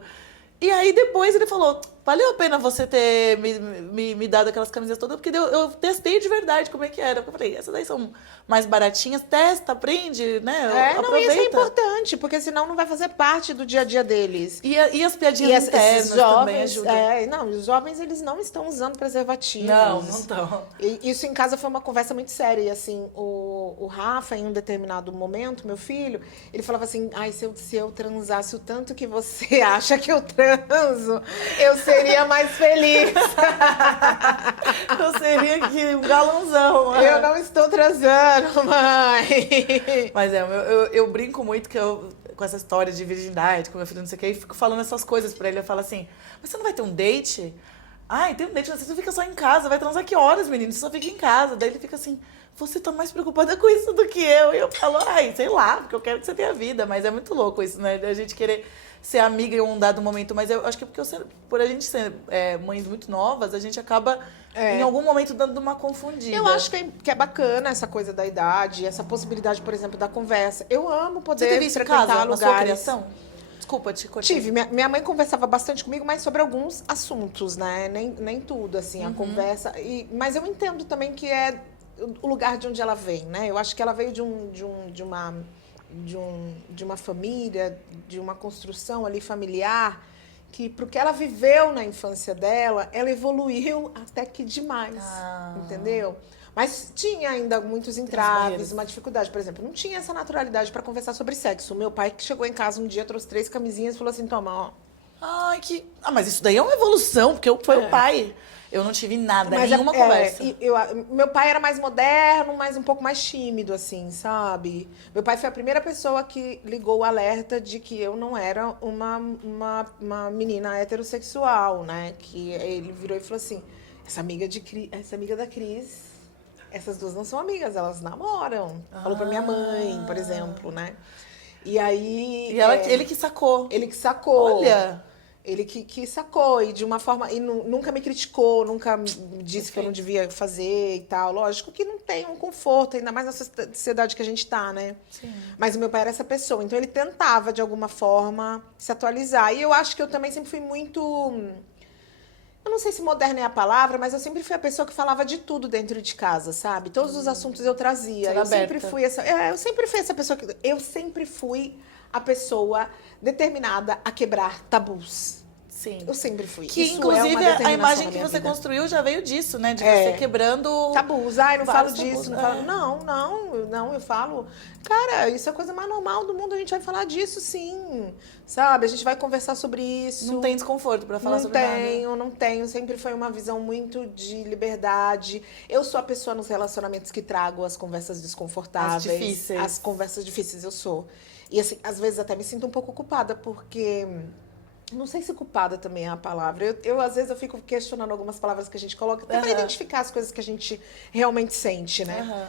E aí depois ele falou, valeu a pena você ter me dado aquelas camisetas todas, porque eu testei de verdade como é que era. Eu falei, essas daí são mais baratinhas, testa, aprende, né? Não, Aproveita. isso é importante, porque senão não vai fazer parte do dia a dia deles. E as piadinhas internas esses também jovens, ajudam. os jovens, eles não estão usando preservativos. Não estão. E isso em casa foi uma conversa muito séria. E assim, o Rafa, em um determinado momento, meu filho, ele falava assim, ai, se eu transasse o tanto que você acha que eu transo, eu seria mais feliz. Eu seria aqui um galãozão. Eu não estou transando, mãe. Mas eu brinco muito que com essa história de virgindade, com meu filho, não sei o que, e fico falando essas coisas pra ele. Eu falo assim, mas você não vai ter um date? Ai, tem um date, você fica só em casa, vai transar que horas, menino? Você só fica em casa. Daí ele fica assim, você tá mais preocupada com isso do que eu. E eu falo, ai, sei lá, porque eu quero que você tenha vida. Mas é muito louco isso, né? A gente querer ser amiga em um dado momento. Mas eu acho que é porque por a gente ser mães muito novas, a gente acaba, em algum momento, dando uma confundida. Eu acho que é bacana essa coisa da idade, essa possibilidade, por exemplo, da conversa. Eu amo poder Você teve isso em frequentar casa, na sua lugares. criação? Desculpa, te cortei. Tive. Minha mãe conversava bastante comigo, mas sobre alguns assuntos, né? Nem tudo, assim, a conversa. Mas eu entendo também que é o lugar de onde ela vem, né? Eu acho que ela veio de uma família, de uma construção ali familiar, que pro que ela viveu na infância dela, ela evoluiu até que demais, entendeu? Mas tinha ainda muitos entraves, uma dificuldade. Por exemplo, não tinha essa naturalidade para conversar sobre sexo. O meu pai que chegou em casa um dia, trouxe 3 camisinhas e falou assim, toma, ó. Ai, que... Ah, mas isso daí é uma evolução, porque foi o pai. Eu não tive nada, nenhuma conversa. Meu pai era mais moderno, mas um pouco mais tímido, assim, sabe? Meu pai foi a primeira pessoa que ligou o alerta de que eu não era uma menina heterossexual, né? Que ele virou e falou assim, essa amiga da Cris, essas duas não são amigas, elas namoram. Falou pra minha mãe, por exemplo, né? E aí... E ele que sacou. Ele que sacou. Olha... Ele que sacou, e de uma forma... E nunca me criticou, nunca disse que eu não devia fazer e tal. Lógico que não tem um conforto, ainda mais na sociedade que a gente tá, né? Sim. Mas o meu pai era essa pessoa. Então, ele tentava, de alguma forma, se atualizar. E eu acho que eu também sempre fui muito... Eu não sei se moderna é a palavra, mas eu sempre fui a pessoa que falava de tudo dentro de casa, sabe? Todos os assuntos eu trazia. Eu sempre fui essa... eu sempre fui essa pessoa que... Eu sempre fui a pessoa determinada a quebrar tabus. Sim. Eu sempre fui. Que, Isso inclusive, é uma determinação a imagem na que minha você vida. construiu já veio disso, né? De você quebrando... Tabus. Ai, não falo vários disso. tabus. Não, falo... não, eu falo... Cara, isso é a coisa mais normal do mundo. A gente vai falar disso, sim. Sabe? A gente vai conversar sobre isso. Não tem desconforto pra falar sobre nada. Não tenho. Sempre foi uma visão muito de liberdade. Eu sou a pessoa nos relacionamentos que trago as conversas desconfortáveis. As difíceis. As conversas difíceis, eu sou. E assim, às vezes até me sinto um pouco culpada, porque... Não sei se culpada também é a palavra. Às vezes, eu fico questionando algumas palavras que a gente coloca, até para identificar as coisas que a gente realmente sente, né?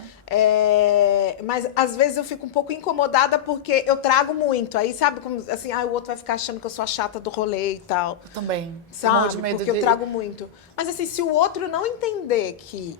Mas, às vezes, eu fico um pouco incomodada porque eu trago muito. Aí, sabe, como assim, o outro vai ficar achando que eu sou a chata do rolê e tal. Eu também. Sabe? Porque eu trago muito. Mas, assim, se o outro não entender que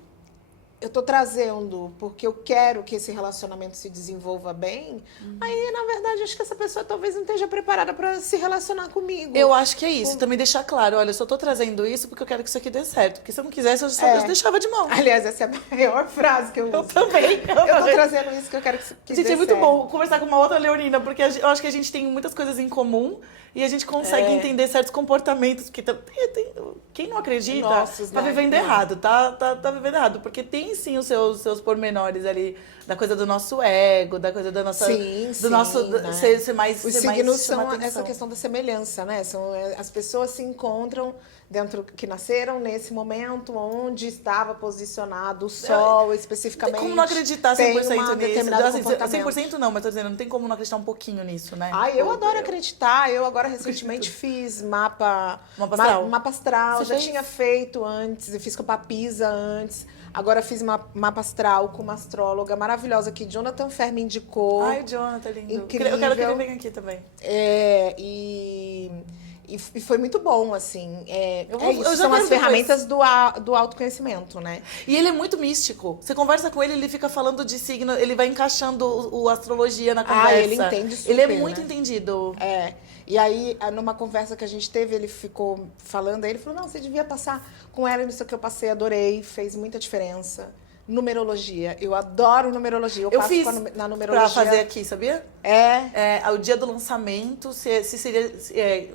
eu tô trazendo porque eu quero que esse relacionamento se desenvolva bem, aí, na verdade, acho que essa pessoa talvez não esteja preparada para se relacionar comigo. Eu acho que é isso. Também deixar claro, olha, eu só tô trazendo isso porque eu quero que isso aqui dê certo. Porque se eu não quisesse, eu deixava de mão. Aliás, essa é a maior frase que eu uso. Eu também. Eu tô trazendo isso que eu quero que Gente, dê é muito certo. bom conversar com uma outra leonina, porque eu acho que a gente tem muitas coisas em comum e a gente consegue entender certos comportamentos. Que quem não acredita Nossos, tá né? vivendo errado, tá vivendo errado. Porque tem sim os seus pormenores ali, da coisa do nosso ego, da coisa da nossa... Sim, do nosso né? ser mais... Os ser mais signos chamar são atenção. essa questão da semelhança, né? As pessoas se encontram que nasceram nesse momento onde estava posicionado o sol, especificamente. Não tem como não acreditar 100% tem nisso. uma determinado Assim, comportamento. 100% não, mas tô dizendo, não tem como não acreditar um pouquinho nisso, né? Eu adoro acreditar. Eu agora recentemente fiz mapa astral. Você Já fez? tinha feito antes, eu fiz com a Papisa antes. Agora fiz mapa astral com uma astróloga maravilhosa que Jonathan Fermi indicou. Ai, o Jonathan, lindo. Incrível. Eu quero que ele venha aqui também. E foi muito bom, assim. eu já São quero as ferramentas do autoconhecimento, né? E ele é muito místico. Você conversa com ele, ele fica falando de signo, ele vai encaixando a astrologia na conversa. Ele entende super, ele é muito né? entendido. E aí, numa conversa que a gente teve, ele ficou falando, aí ele falou, não, você devia passar com ela, isso que eu passei, adorei, fez muita diferença. Numerologia. Eu adoro numerologia. Eu passo fiz na numerologia. pra fazer aqui, sabia? O dia do lançamento, se seria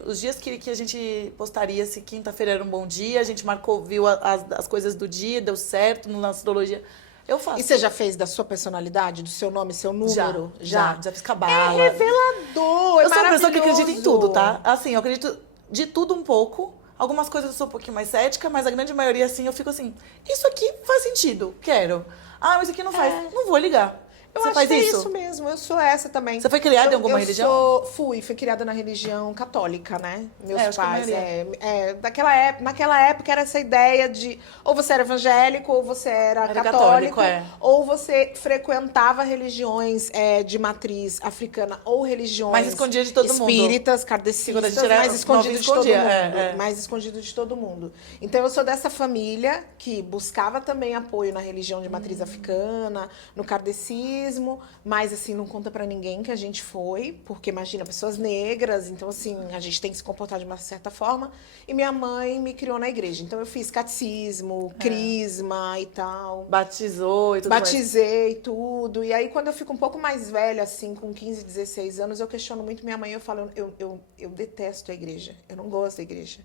os dias que a gente postaria, se quinta-feira era um bom dia, a gente viu as coisas do dia, deu certo na astrologia. Eu faço. E você já fez da sua personalidade, do seu nome, seu número? Já fiz cabala. É revelador, Eu sou uma pessoa que acredita em tudo, tá? Assim, eu acredito de tudo um pouco. Algumas coisas eu sou um pouquinho mais cética, mas a grande maioria, assim, eu fico assim, isso aqui faz sentido, quero. Mas isso aqui não faz, não vou ligar. Eu Você acho faz que é isso? isso mesmo, eu sou essa também. Você foi criada em alguma religião? Fui criada na religião católica, né? Meus acho que a pais. maioria. Naquela época era essa ideia de ou você era evangélico, ou você era Era católico, católico, ou você frequentava religiões de matriz africana ou religiões Mas escondia de todo mundo. espíritas, Quando a kardecistas, gente era mais escondido nova, de todo escondia, mundo. Mais escondido de todo mundo. Então eu sou dessa família que buscava também apoio na religião de matriz africana, no kardecismo, mas assim, não conta pra ninguém que a gente foi, porque imagina, pessoas negras, então assim, a gente tem que se comportar de uma certa forma. E minha mãe me criou na igreja. Então eu fiz catecismo, crisma e tal. Batizou e tudo mais. Batizei tudo. E aí, quando eu fico um pouco mais velha, assim, com 15, 16 anos, eu questiono muito minha mãe. Eu falo, eu detesto a igreja. Eu não gosto da igreja.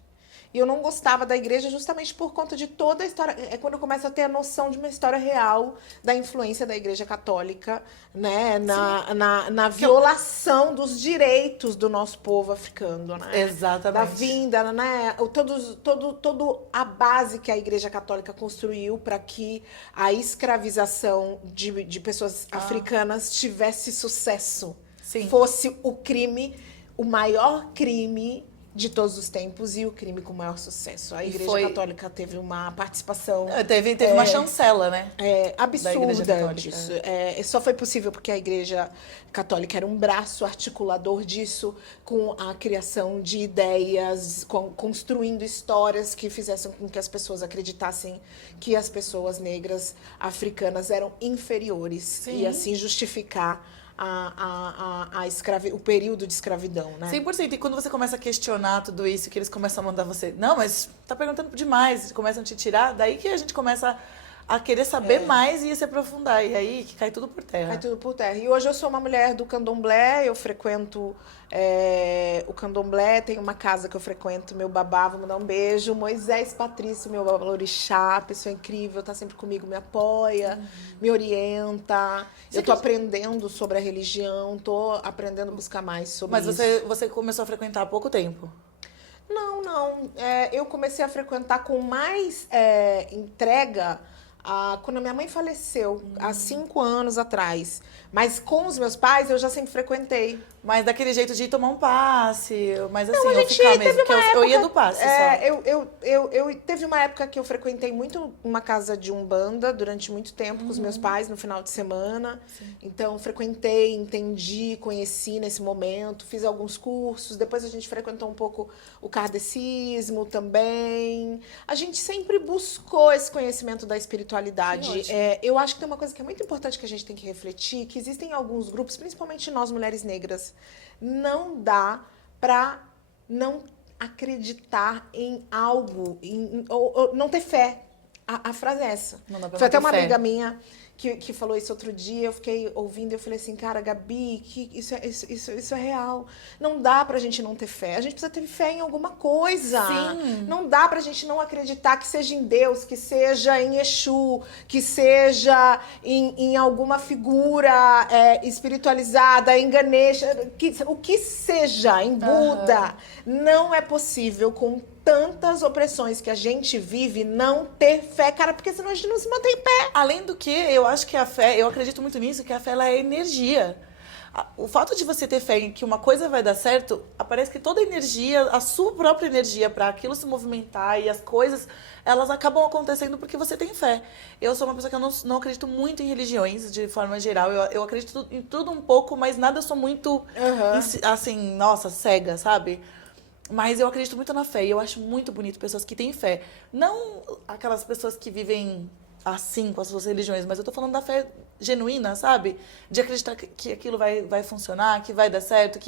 E eu não gostava da igreja justamente por conta de toda a história. É quando eu começo a ter a noção de uma história real da influência da igreja católica, né? Na violação dos direitos do nosso povo africano, né? Exatamente. Da vinda, né? Todo a base que a igreja católica construiu para que a escravização de pessoas africanas tivesse sucesso. Sim. Fosse o crime, o maior crime de todos os tempos e o crime com maior sucesso. A Igreja Católica teve uma participação... Teve uma chancela, né? Absurda disso. Só foi possível porque a Igreja Católica era um braço articulador disso, com a criação de ideias, construindo histórias que fizessem com que as pessoas acreditassem que as pessoas negras africanas eram inferiores. Sim. E assim justificar o período de escravidão, né? 100%. E quando você começa a questionar tudo isso, que eles começam a mandar você... Não, mas tá perguntando demais. Começam a te tirar. Daí que a gente começa a querer saber mais e se aprofundar. E aí que cai tudo por terra. Cai tudo por terra. E hoje eu sou uma mulher do candomblé. Eu frequento o candomblé. Tem uma casa que eu frequento. Meu babá, vou mandar um beijo. Moisés Patrício, meu babalorixá. Pessoa incrível, tá sempre comigo, me apoia, me orienta. Eu tô aprendendo sobre a religião. Tô aprendendo a buscar mais sobre isso. Mas você começou a frequentar há pouco tempo? Não. Eu comecei a frequentar com mais entrega quando a minha mãe faleceu, há 5 anos atrás. Mas com os meus pais, eu já sempre frequentei. Mas daquele jeito de ir tomar um passe, mas assim, Não, a eu gente ficar teve mesmo, porque uma eu ia época- do passe só. Eu teve uma época que eu frequentei muito uma casa de umbanda durante muito tempo com os meus pais no final de semana. Então frequentei, entendi, conheci nesse momento, fiz alguns cursos. Depois a gente frequentou um pouco o kardecismo também. A gente sempre buscou esse conhecimento da espiritualidade. Que ótimo. Eu acho que tem uma coisa que é muito importante que a gente tem que refletir, que existem alguns grupos, principalmente nós mulheres negras, não dá para não acreditar em algo, ou não ter fé. A frase é essa. Não dá pra Foi até não ter uma fé. amiga minha que falou isso outro dia, eu fiquei ouvindo e eu falei assim, cara, Gabi, isso é real. Não dá pra gente não ter fé. A gente precisa ter fé em alguma coisa. Sim. Não dá pra gente não acreditar que seja em Deus, que seja em Exu, que seja em alguma figura espiritualizada, em Ganesha, o que seja, em Buda. Não é possível com tantas opressões que a gente vive não ter fé, cara, porque senão a gente não se mantém em pé. Além do que, eu acho que a fé, eu acredito muito nisso, que a fé ela é energia. O fato de você ter fé em que uma coisa vai dar certo, parece que toda energia, a sua própria energia para aquilo se movimentar e as coisas, elas acabam acontecendo porque você tem fé. Eu sou uma pessoa que eu não acredito muito em religiões, de forma geral. Eu acredito em tudo um pouco, mas nada eu sou muito, assim, nossa, cega, sabe? Mas eu acredito muito na fé e eu acho muito bonito pessoas que têm fé. Não aquelas pessoas que vivem assim com as suas religiões, mas eu tô falando da fé genuína, sabe? De acreditar que aquilo vai funcionar, que vai dar certo.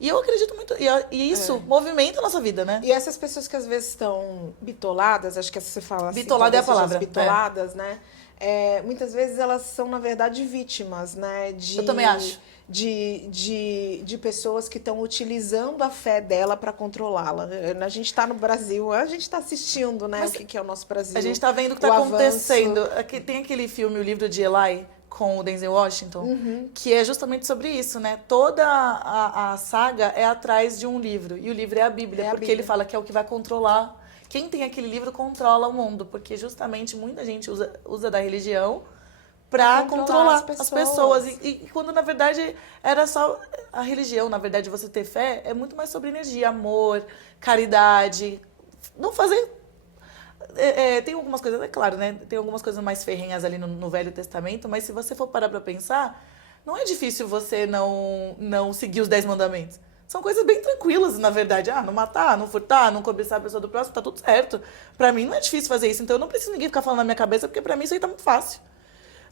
E eu acredito muito. E isso movimenta a nossa vida, né? E essas pessoas que às vezes estão bitoladas, acho que você fala assim. Bitolada é a talvez seja palavra. as bitoladas, né? Muitas vezes elas são, na verdade, vítimas, né? Eu também acho. De pessoas que estão utilizando a fé dela para controlá-la. A gente está no Brasil, a gente está assistindo, né? Mas o que é o nosso Brasil. A gente tá vendo o que tá acontecendo. Tem aquele filme, O Livro de Eli, com o Denzel Washington, que é justamente sobre isso, né? Toda a saga é atrás de um livro. E o livro é a Bíblia, porque ele fala que é o que vai controlar. Quem tem aquele livro controla o mundo, porque justamente muita gente usa da religião pra Controlar controlar as as pessoas. pessoas. E quando, na verdade, era só a religião, na verdade, você ter fé, é muito mais sobre energia, amor, caridade. Não fazer... tem algumas coisas, é claro, né? Tem algumas coisas mais ferrenhas ali no Velho Testamento, mas se você for parar pra pensar, não é difícil você não seguir os 10 mandamentos. São coisas bem tranquilas, na verdade. Não matar, não furtar, não cobiçar a pessoa do próximo, tá tudo certo. Pra mim não é difícil fazer isso, então eu não preciso ninguém ficar falando na minha cabeça, porque pra mim isso aí tá muito fácil.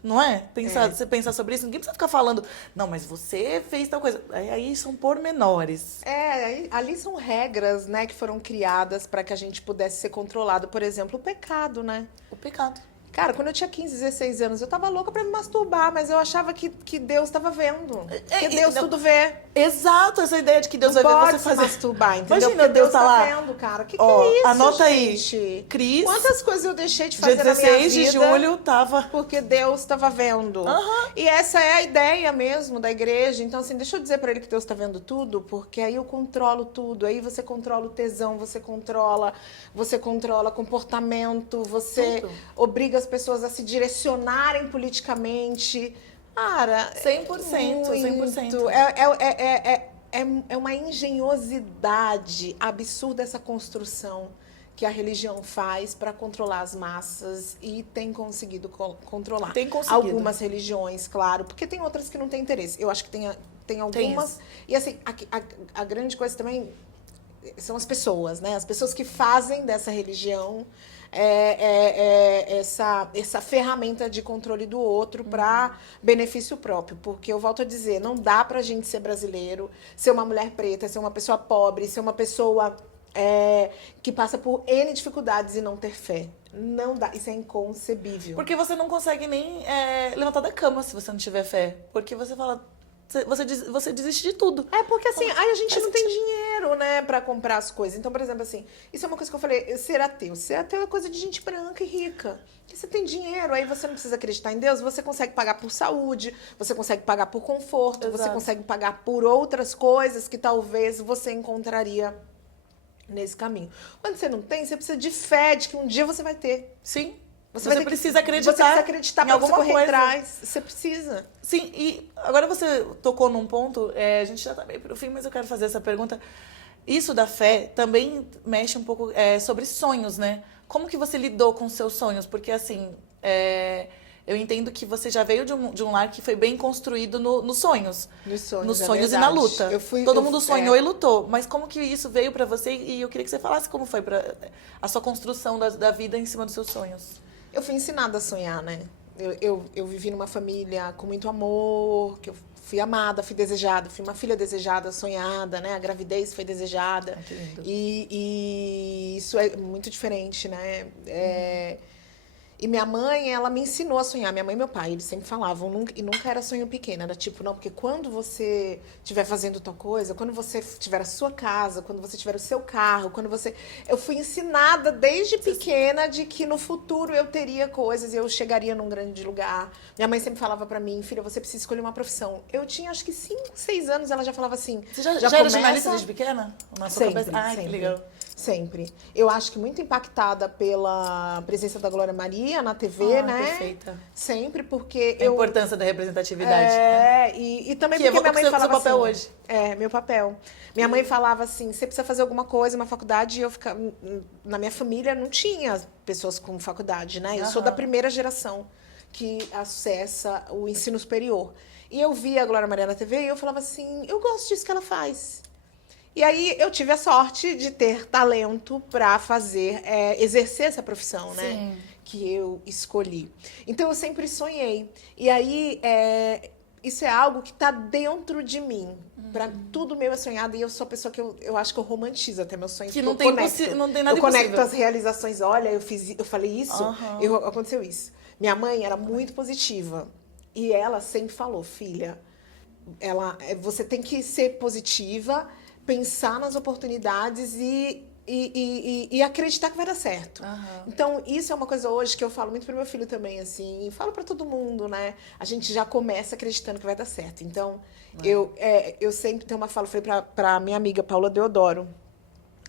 Não é? Você pensar sobre isso, ninguém precisa ficar falando, não, mas você fez tal coisa. Aí são pormenores. Ali são regras, né, que foram criadas para que a gente pudesse ser controlado. Por exemplo, o pecado, né? O pecado. Cara, quando eu tinha 15, 16 anos, eu tava louca pra me masturbar, mas eu achava que Deus tava vendo. Porque Deus tudo vê. Exato, essa ideia de que Deus Não vai ver pode você se fazer. masturbar, entendeu? Imagina, Porque Deus tá lá. vendo, cara. Que Ó, é isso, anota gente? aí. Cris. Quantas coisas eu deixei de Dia fazer na minha 16 de vida julho tava. porque Deus tava vendo. E essa é a ideia mesmo da igreja. Então, assim, deixa eu dizer pra ele que Deus tá vendo tudo, porque aí eu controlo tudo. Aí você controla o tesão, você controla comportamento, você Tudo. obriga as pessoas a se direcionarem politicamente. Cara, 100%, 100%. É uma engenhosidade absurda essa construção que a religião faz para controlar as massas e tem conseguido controlar. Tem conseguido. Algumas religiões, claro, porque tem outras que não têm interesse. Eu acho que tem algumas. E assim, a grande coisa também são as pessoas, né? As pessoas que fazem dessa religião essa ferramenta de controle do outro para benefício próprio. Porque eu volto a dizer, não dá pra gente ser brasileiro, ser uma mulher preta, ser uma pessoa pobre, ser uma pessoa que passa por N dificuldades e não ter fé. Não dá, isso é inconcebível. Porque você não consegue nem levantar da cama se você não tiver fé. Porque você fala... Você desiste de tudo. Porque assim, aí a gente Faz não tem dinheiro, né, pra comprar as coisas. Então, por exemplo, assim, isso é uma coisa que eu falei, ser ateu. Ser ateu é coisa de gente branca e rica. Porque você tem dinheiro, aí você não precisa acreditar em Deus, você consegue pagar por saúde, você consegue pagar por conforto, você Exato. consegue pagar por outras coisas que talvez você encontraria nesse caminho. Quando você não tem, você precisa de fé, de que um dia você vai ter. Sim. Você vai ter precisa acreditar. Você precisa acreditar em pra você alguma correr coisa. atrás. Você precisa. Sim, e agora você tocou num ponto, a gente já tá meio pro fim, mas eu quero fazer essa pergunta. Isso da fé também mexe um pouco sobre sonhos, né? Como que você lidou com seus sonhos? Porque, assim, eu entendo que você já veio de um lar que foi bem construído nos sonhos. Nos sonhos, E na luta. Eu Todo mundo sonhou e lutou. Mas como que isso veio pra você? E eu queria que você falasse como foi a sua construção da vida em cima dos seus sonhos. Eu fui ensinada a sonhar, né? Eu vivi numa família com muito amor, que eu fui amada, fui desejada, fui uma filha desejada, sonhada, né? A gravidez foi desejada. Que lindo. E isso é muito diferente, né? E minha mãe, ela me ensinou a sonhar. Minha mãe e meu pai, eles sempre falavam, nunca era sonho pequeno. Era tipo, não, porque quando você estiver fazendo tal coisa, quando você tiver a sua casa, quando você tiver o seu carro, quando você... Eu fui ensinada desde pequena de que no futuro eu teria coisas e eu chegaria num grande lugar. Minha mãe sempre falava pra mim, filha, você precisa escolher uma profissão. Eu tinha, acho que 5, 6 anos, ela já falava assim... Você já era começa... jornalista desde pequena? Na sua Sempre, cabeça? Ai, que sempre. legal. Sempre. Eu acho que muito impactada pela presença da Glória Maria na TV, né? Perfeita. Sempre, porque A importância da representatividade. E também Que porque minha mãe seu falava papel assim, hoje. meu papel. Minha mãe falava assim, você precisa fazer alguma coisa, uma faculdade, e eu ficava... Na minha família não tinha pessoas com faculdade, né? Eu sou da primeira geração que acessa o ensino superior. E eu via a Glória Maria na TV e eu falava assim, eu gosto disso que ela faz. E aí eu tive a sorte de ter talento para exercer essa profissão, né? Sim. Que eu escolhi. Então eu sempre sonhei. E aí isso é algo que está dentro de mim. Para tudo meu é sonhado e eu sou a pessoa que eu acho que eu romantizo até meus sonhos. Que não tem nada eu conecto impossível. as realizações. Olha, eu falei isso, aconteceu isso. Minha mãe era muito positiva e ela sempre falou, filha, você tem que ser positiva, pensar nas oportunidades e acreditar que vai dar certo. Então, isso é uma coisa hoje que eu falo muito pro meu filho também, assim, e falo para todo mundo, né? A gente já começa acreditando que vai dar certo. Então, eu sempre tenho uma fala, falei pra minha amiga Paula Deodoro,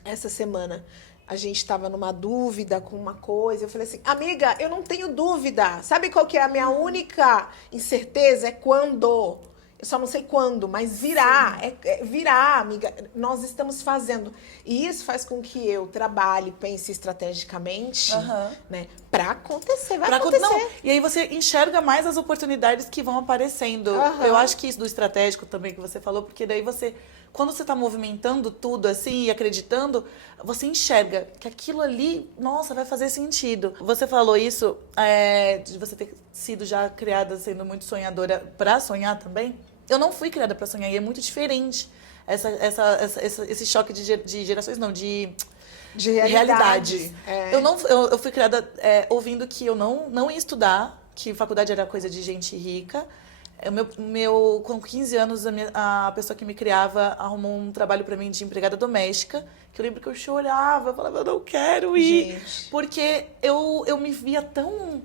essa semana, a gente tava numa dúvida com uma coisa. Eu falei assim, amiga, eu não tenho dúvida. Sabe qual que é a minha única incerteza? É quando. Eu só não sei quando, mas virá. Virá, amiga. Nós estamos fazendo. E isso faz com que eu trabalhe, pense estrategicamente, né? Pra acontecer, vai acontecer. Não, e aí você enxerga mais as oportunidades que vão aparecendo. Eu acho que isso do estratégico também que você falou, porque daí você, quando você tá movimentando tudo assim e acreditando, você enxerga que aquilo ali, nossa, vai fazer sentido. Você falou isso, de você ter sido já criada sendo muito sonhadora pra sonhar também. Eu não fui criada pra sonhar e é muito diferente esse choque de gerações, não, de realidade. Eu fui criada ouvindo que eu não ia estudar, que faculdade era coisa de gente rica. Com 15 anos, a pessoa que me criava arrumou um trabalho pra mim de empregada doméstica, que eu lembro que eu chorava, eu falava, eu não quero ir. Gente. Porque eu me via tão...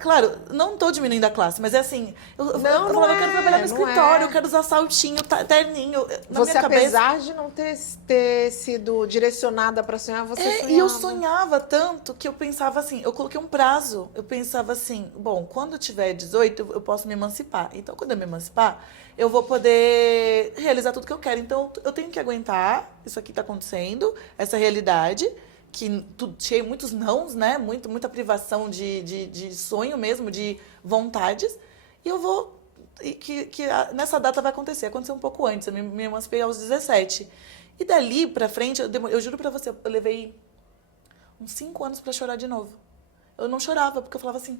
Claro, não tô diminuindo a classe, mas é assim, eu falava, eu quero trabalhar no escritório, eu quero usar saltinho, terninho. Na Você, minha cabeça, apesar de não ter sido direcionada pra sonhar, você sonhava. E eu sonhava tanto que eu pensava assim, eu coloquei um prazo, eu pensava assim, bom, quando eu tiver 18, eu posso me emancipar. Então, quando eu me emancipar, eu vou poder realizar tudo que eu quero. Então, eu tenho que aguentar isso aqui tá acontecendo, essa realidade, que cheio muitos nãos, né? Muita privação de sonho mesmo, de vontades. E eu vou... nessa data vai acontecer. Aconteceu um pouco antes. Eu me emancipei aos 17. E dali pra frente, eu juro pra você, eu levei uns 5 anos pra chorar de novo. Eu não chorava, porque eu falava assim...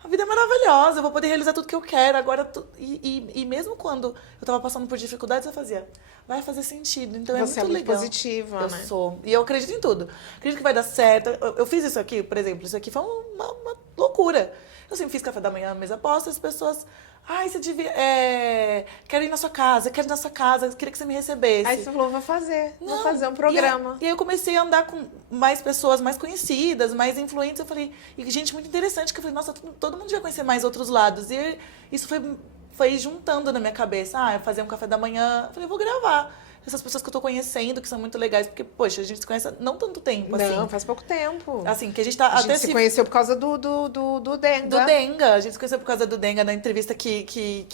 A vida é maravilhosa, eu vou poder realizar tudo que eu quero. Agora, e mesmo quando eu tava passando por dificuldades, eu fazia... Vai fazer sentido, então Você é muito legal. positiva, Eu né? sou. E eu acredito em tudo. Acredito que vai dar certo. Eu fiz isso aqui, por exemplo. Isso aqui foi uma loucura. Eu sempre fiz café da manhã, mesa posta, as pessoas... Ai, você devia... quero ir na sua casa, quero ir na sua casa, queria que você me recebesse. Aí você falou, vou fazer um programa. E aí eu comecei a andar com mais pessoas mais conhecidas, mais influentes. Eu falei, e gente muito interessante, que eu falei, nossa, todo mundo devia conhecer mais outros lados. E isso foi juntando na minha cabeça. Eu fazia um café da manhã. Eu falei, eu vou gravar. Essas pessoas que eu tô conhecendo, que são muito legais, porque, poxa, a gente se conhece há não tanto tempo, assim. Não, faz pouco tempo. Assim, que a gente tá A até gente se conheceu por causa do Denga. do Denga. A gente se conheceu por causa do Denga na entrevista que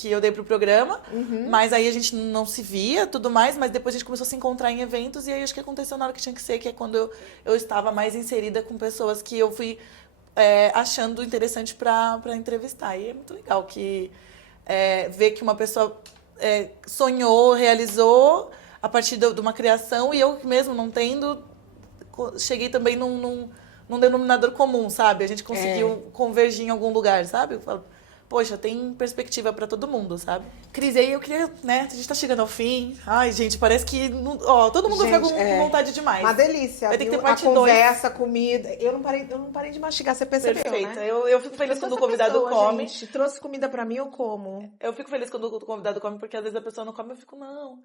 eu dei pro programa. Mas aí a gente não se via, tudo mais. Mas depois a gente começou a se encontrar em eventos. E aí acho que aconteceu na hora que tinha que ser, que é quando eu estava mais inserida com pessoas que eu fui achando interessante pra entrevistar. E é muito legal que ver que uma pessoa sonhou, realizou a partir de uma criação. E eu mesmo não tendo, cheguei também num denominador comum, sabe? A gente conseguiu convergir em algum lugar, sabe? Eu falo, poxa, tem perspectiva pra todo mundo, sabe? Cris, aí eu queria, né? A gente tá chegando ao fim. Ai, gente, parece que todo mundo vai com vontade demais. Uma delícia. Vai ter que ter A parte 2. conversa, a comida. Eu não parei de mastigar, você percebeu, Perfeito. né? Eu fico feliz quando o Essa convidado pessoa, come. gente, trouxe comida pra mim, eu como. Eu fico feliz quando o convidado come, porque às vezes a pessoa não come, eu fico, não.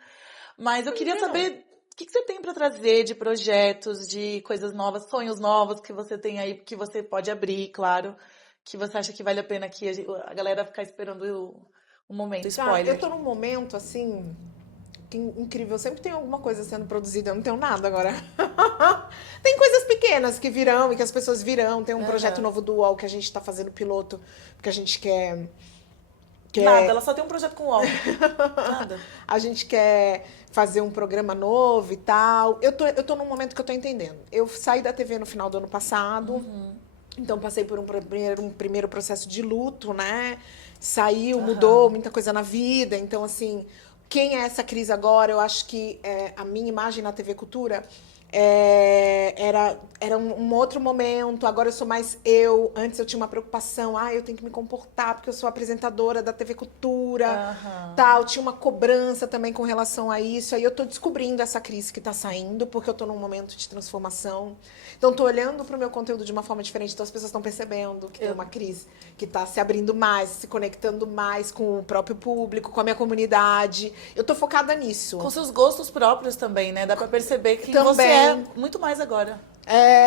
Mas eu queria saber o que você tem pra trazer de projetos, de coisas novas, sonhos novos que você tem aí, que você pode abrir, claro, que você acha que vale a pena que a galera ficar esperando o momento, spoiler. Eu tô num momento, assim, incrível. Sempre tem alguma coisa sendo produzida, eu não tenho nada agora. Tem coisas pequenas que virão e que as pessoas virão. Tem um projeto novo do UOL que a gente tá fazendo piloto, porque a gente quer... Nada, ela só tem um projeto com o UOL. Nada. A gente quer fazer um programa novo e tal. Eu tô num momento que eu tô entendendo. Eu saí da TV no final do ano passado. Então passei por um primeiro processo de luto, né? Saiu, mudou muita coisa na vida. Então, assim, quem é essa Cris agora? Eu acho que a minha imagem na TV Cultura era um outro momento. Agora eu sou mais eu. Antes eu tinha uma preocupação. Eu tenho que me comportar porque eu sou apresentadora da TV Cultura. Tal. Tinha uma cobrança também com relação a isso. Aí eu tô descobrindo essa Cris que tá saindo, porque eu tô num momento de transformação. Então, tô olhando pro meu conteúdo de uma forma diferente. Então, as pessoas estão percebendo que tem uma Cris que tá se abrindo mais, se conectando mais com o próprio público, com a minha comunidade. Eu tô focada nisso. Com seus gostos próprios também, né? Dá pra perceber que Também. você é muito mais agora.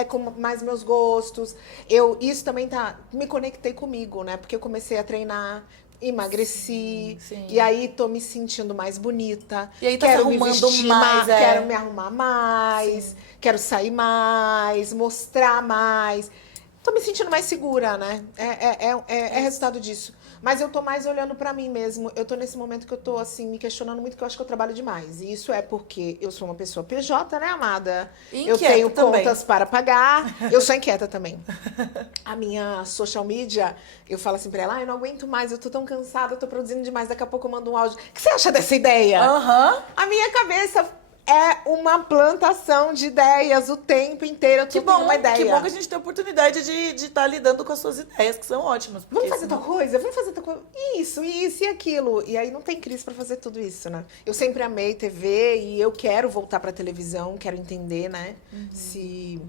Com mais meus gostos. Isso também me conectei comigo, né? Porque eu comecei a treinar, emagreci. Sim. E aí tô me sentindo mais bonita. E aí tá quero se arrumando me vestir mais, quero me arrumar mais. Sim. quero sair mais, mostrar mais. Tô me sentindo mais segura, né? É resultado disso. Mas eu tô mais olhando pra mim mesmo. Eu tô nesse momento que eu tô, assim, me questionando muito, que eu acho que eu trabalho demais. E isso é porque eu sou uma pessoa PJ, né, amada? Eu Inquieta tenho também. contas para pagar. Eu sou inquieta também. A minha social media, eu falo assim pra ela, eu não aguento mais, eu tô tão cansada, eu tô produzindo demais, daqui a pouco eu mando um áudio. O que você acha dessa ideia? Aham. A minha cabeça é uma plantação de ideias o tempo inteiro. Eu Que tenho bom, uma ideia. que bom que a gente tem a oportunidade de estar lidando com as suas ideias, que são ótimas. Vamos porque fazer senão- tal coisa, vamos fazer tal coisa. Isso e aquilo. E aí não tem crise pra fazer tudo isso, né? Eu sempre amei TV e eu quero voltar pra televisão, quero entender, né? Se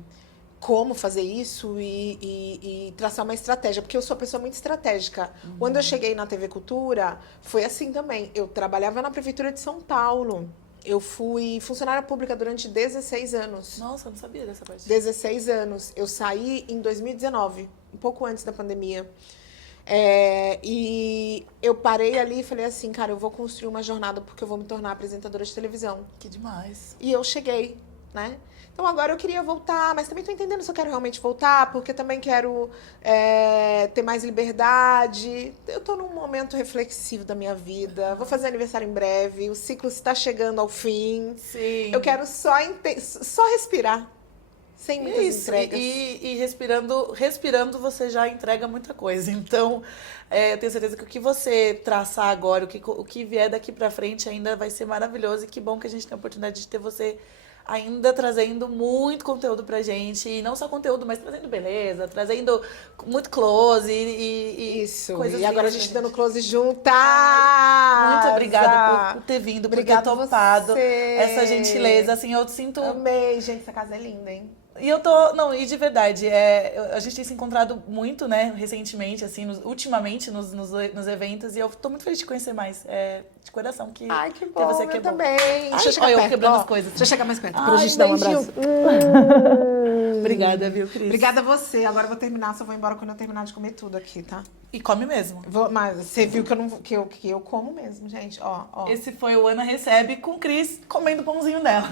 como fazer isso e traçar uma estratégia, porque eu sou uma pessoa muito estratégica. Quando eu cheguei na TV Cultura, foi assim também. Eu trabalhava na Prefeitura de São Paulo. Eu fui funcionária pública durante 16 anos. Nossa, eu não sabia dessa parte. 16 anos. Eu saí em 2019, um pouco antes da pandemia. E eu parei ali e falei assim, cara, eu vou construir uma jornada porque eu vou me tornar apresentadora de televisão. Que demais. E eu cheguei, né? Então agora eu queria voltar, mas também tô entendendo se eu quero realmente voltar, porque também quero ter mais liberdade. Eu tô num momento reflexivo da minha vida. Vou fazer aniversário em breve, o ciclo está chegando ao fim. Sim. Eu quero só respirar, sem muitas Isso, entregas. e respirando você já entrega muita coisa. Então, eu tenho certeza que o que você traçar agora, o que vier daqui pra frente ainda vai ser maravilhoso. E que bom que a gente tem a oportunidade de ter você ainda trazendo muito conteúdo pra gente. E não só conteúdo, mas trazendo beleza, trazendo muito close e Isso, coisas e agora a lindas gente pra dando close juntas. Muito obrigada por ter vindo, por ter Obrigada a topado você. essa gentileza. Assim, eu sinto. Amei, gente, essa casa é linda, hein? E não, e de verdade, a gente tem se encontrado muito, né, recentemente, assim, ultimamente nos eventos, e eu tô muito feliz de conhecer mais, de coração, que Ai, que ter bom, você eu que é bom. também. Deixa eu Ai, chegar olha eu perto, quebrando ó. as coisas. Deixa eu chegar mais perto, pra Ai, gente dar um beijinho. abraço. Obrigada, viu, Cris? Obrigada a você. Agora eu vou terminar, só vou embora quando eu terminar de comer tudo aqui, tá? E come mesmo. Mas você viu que eu, não, que eu como mesmo, gente. Ó. Esse foi o Ana Recebe com Cris comendo o pãozinho dela.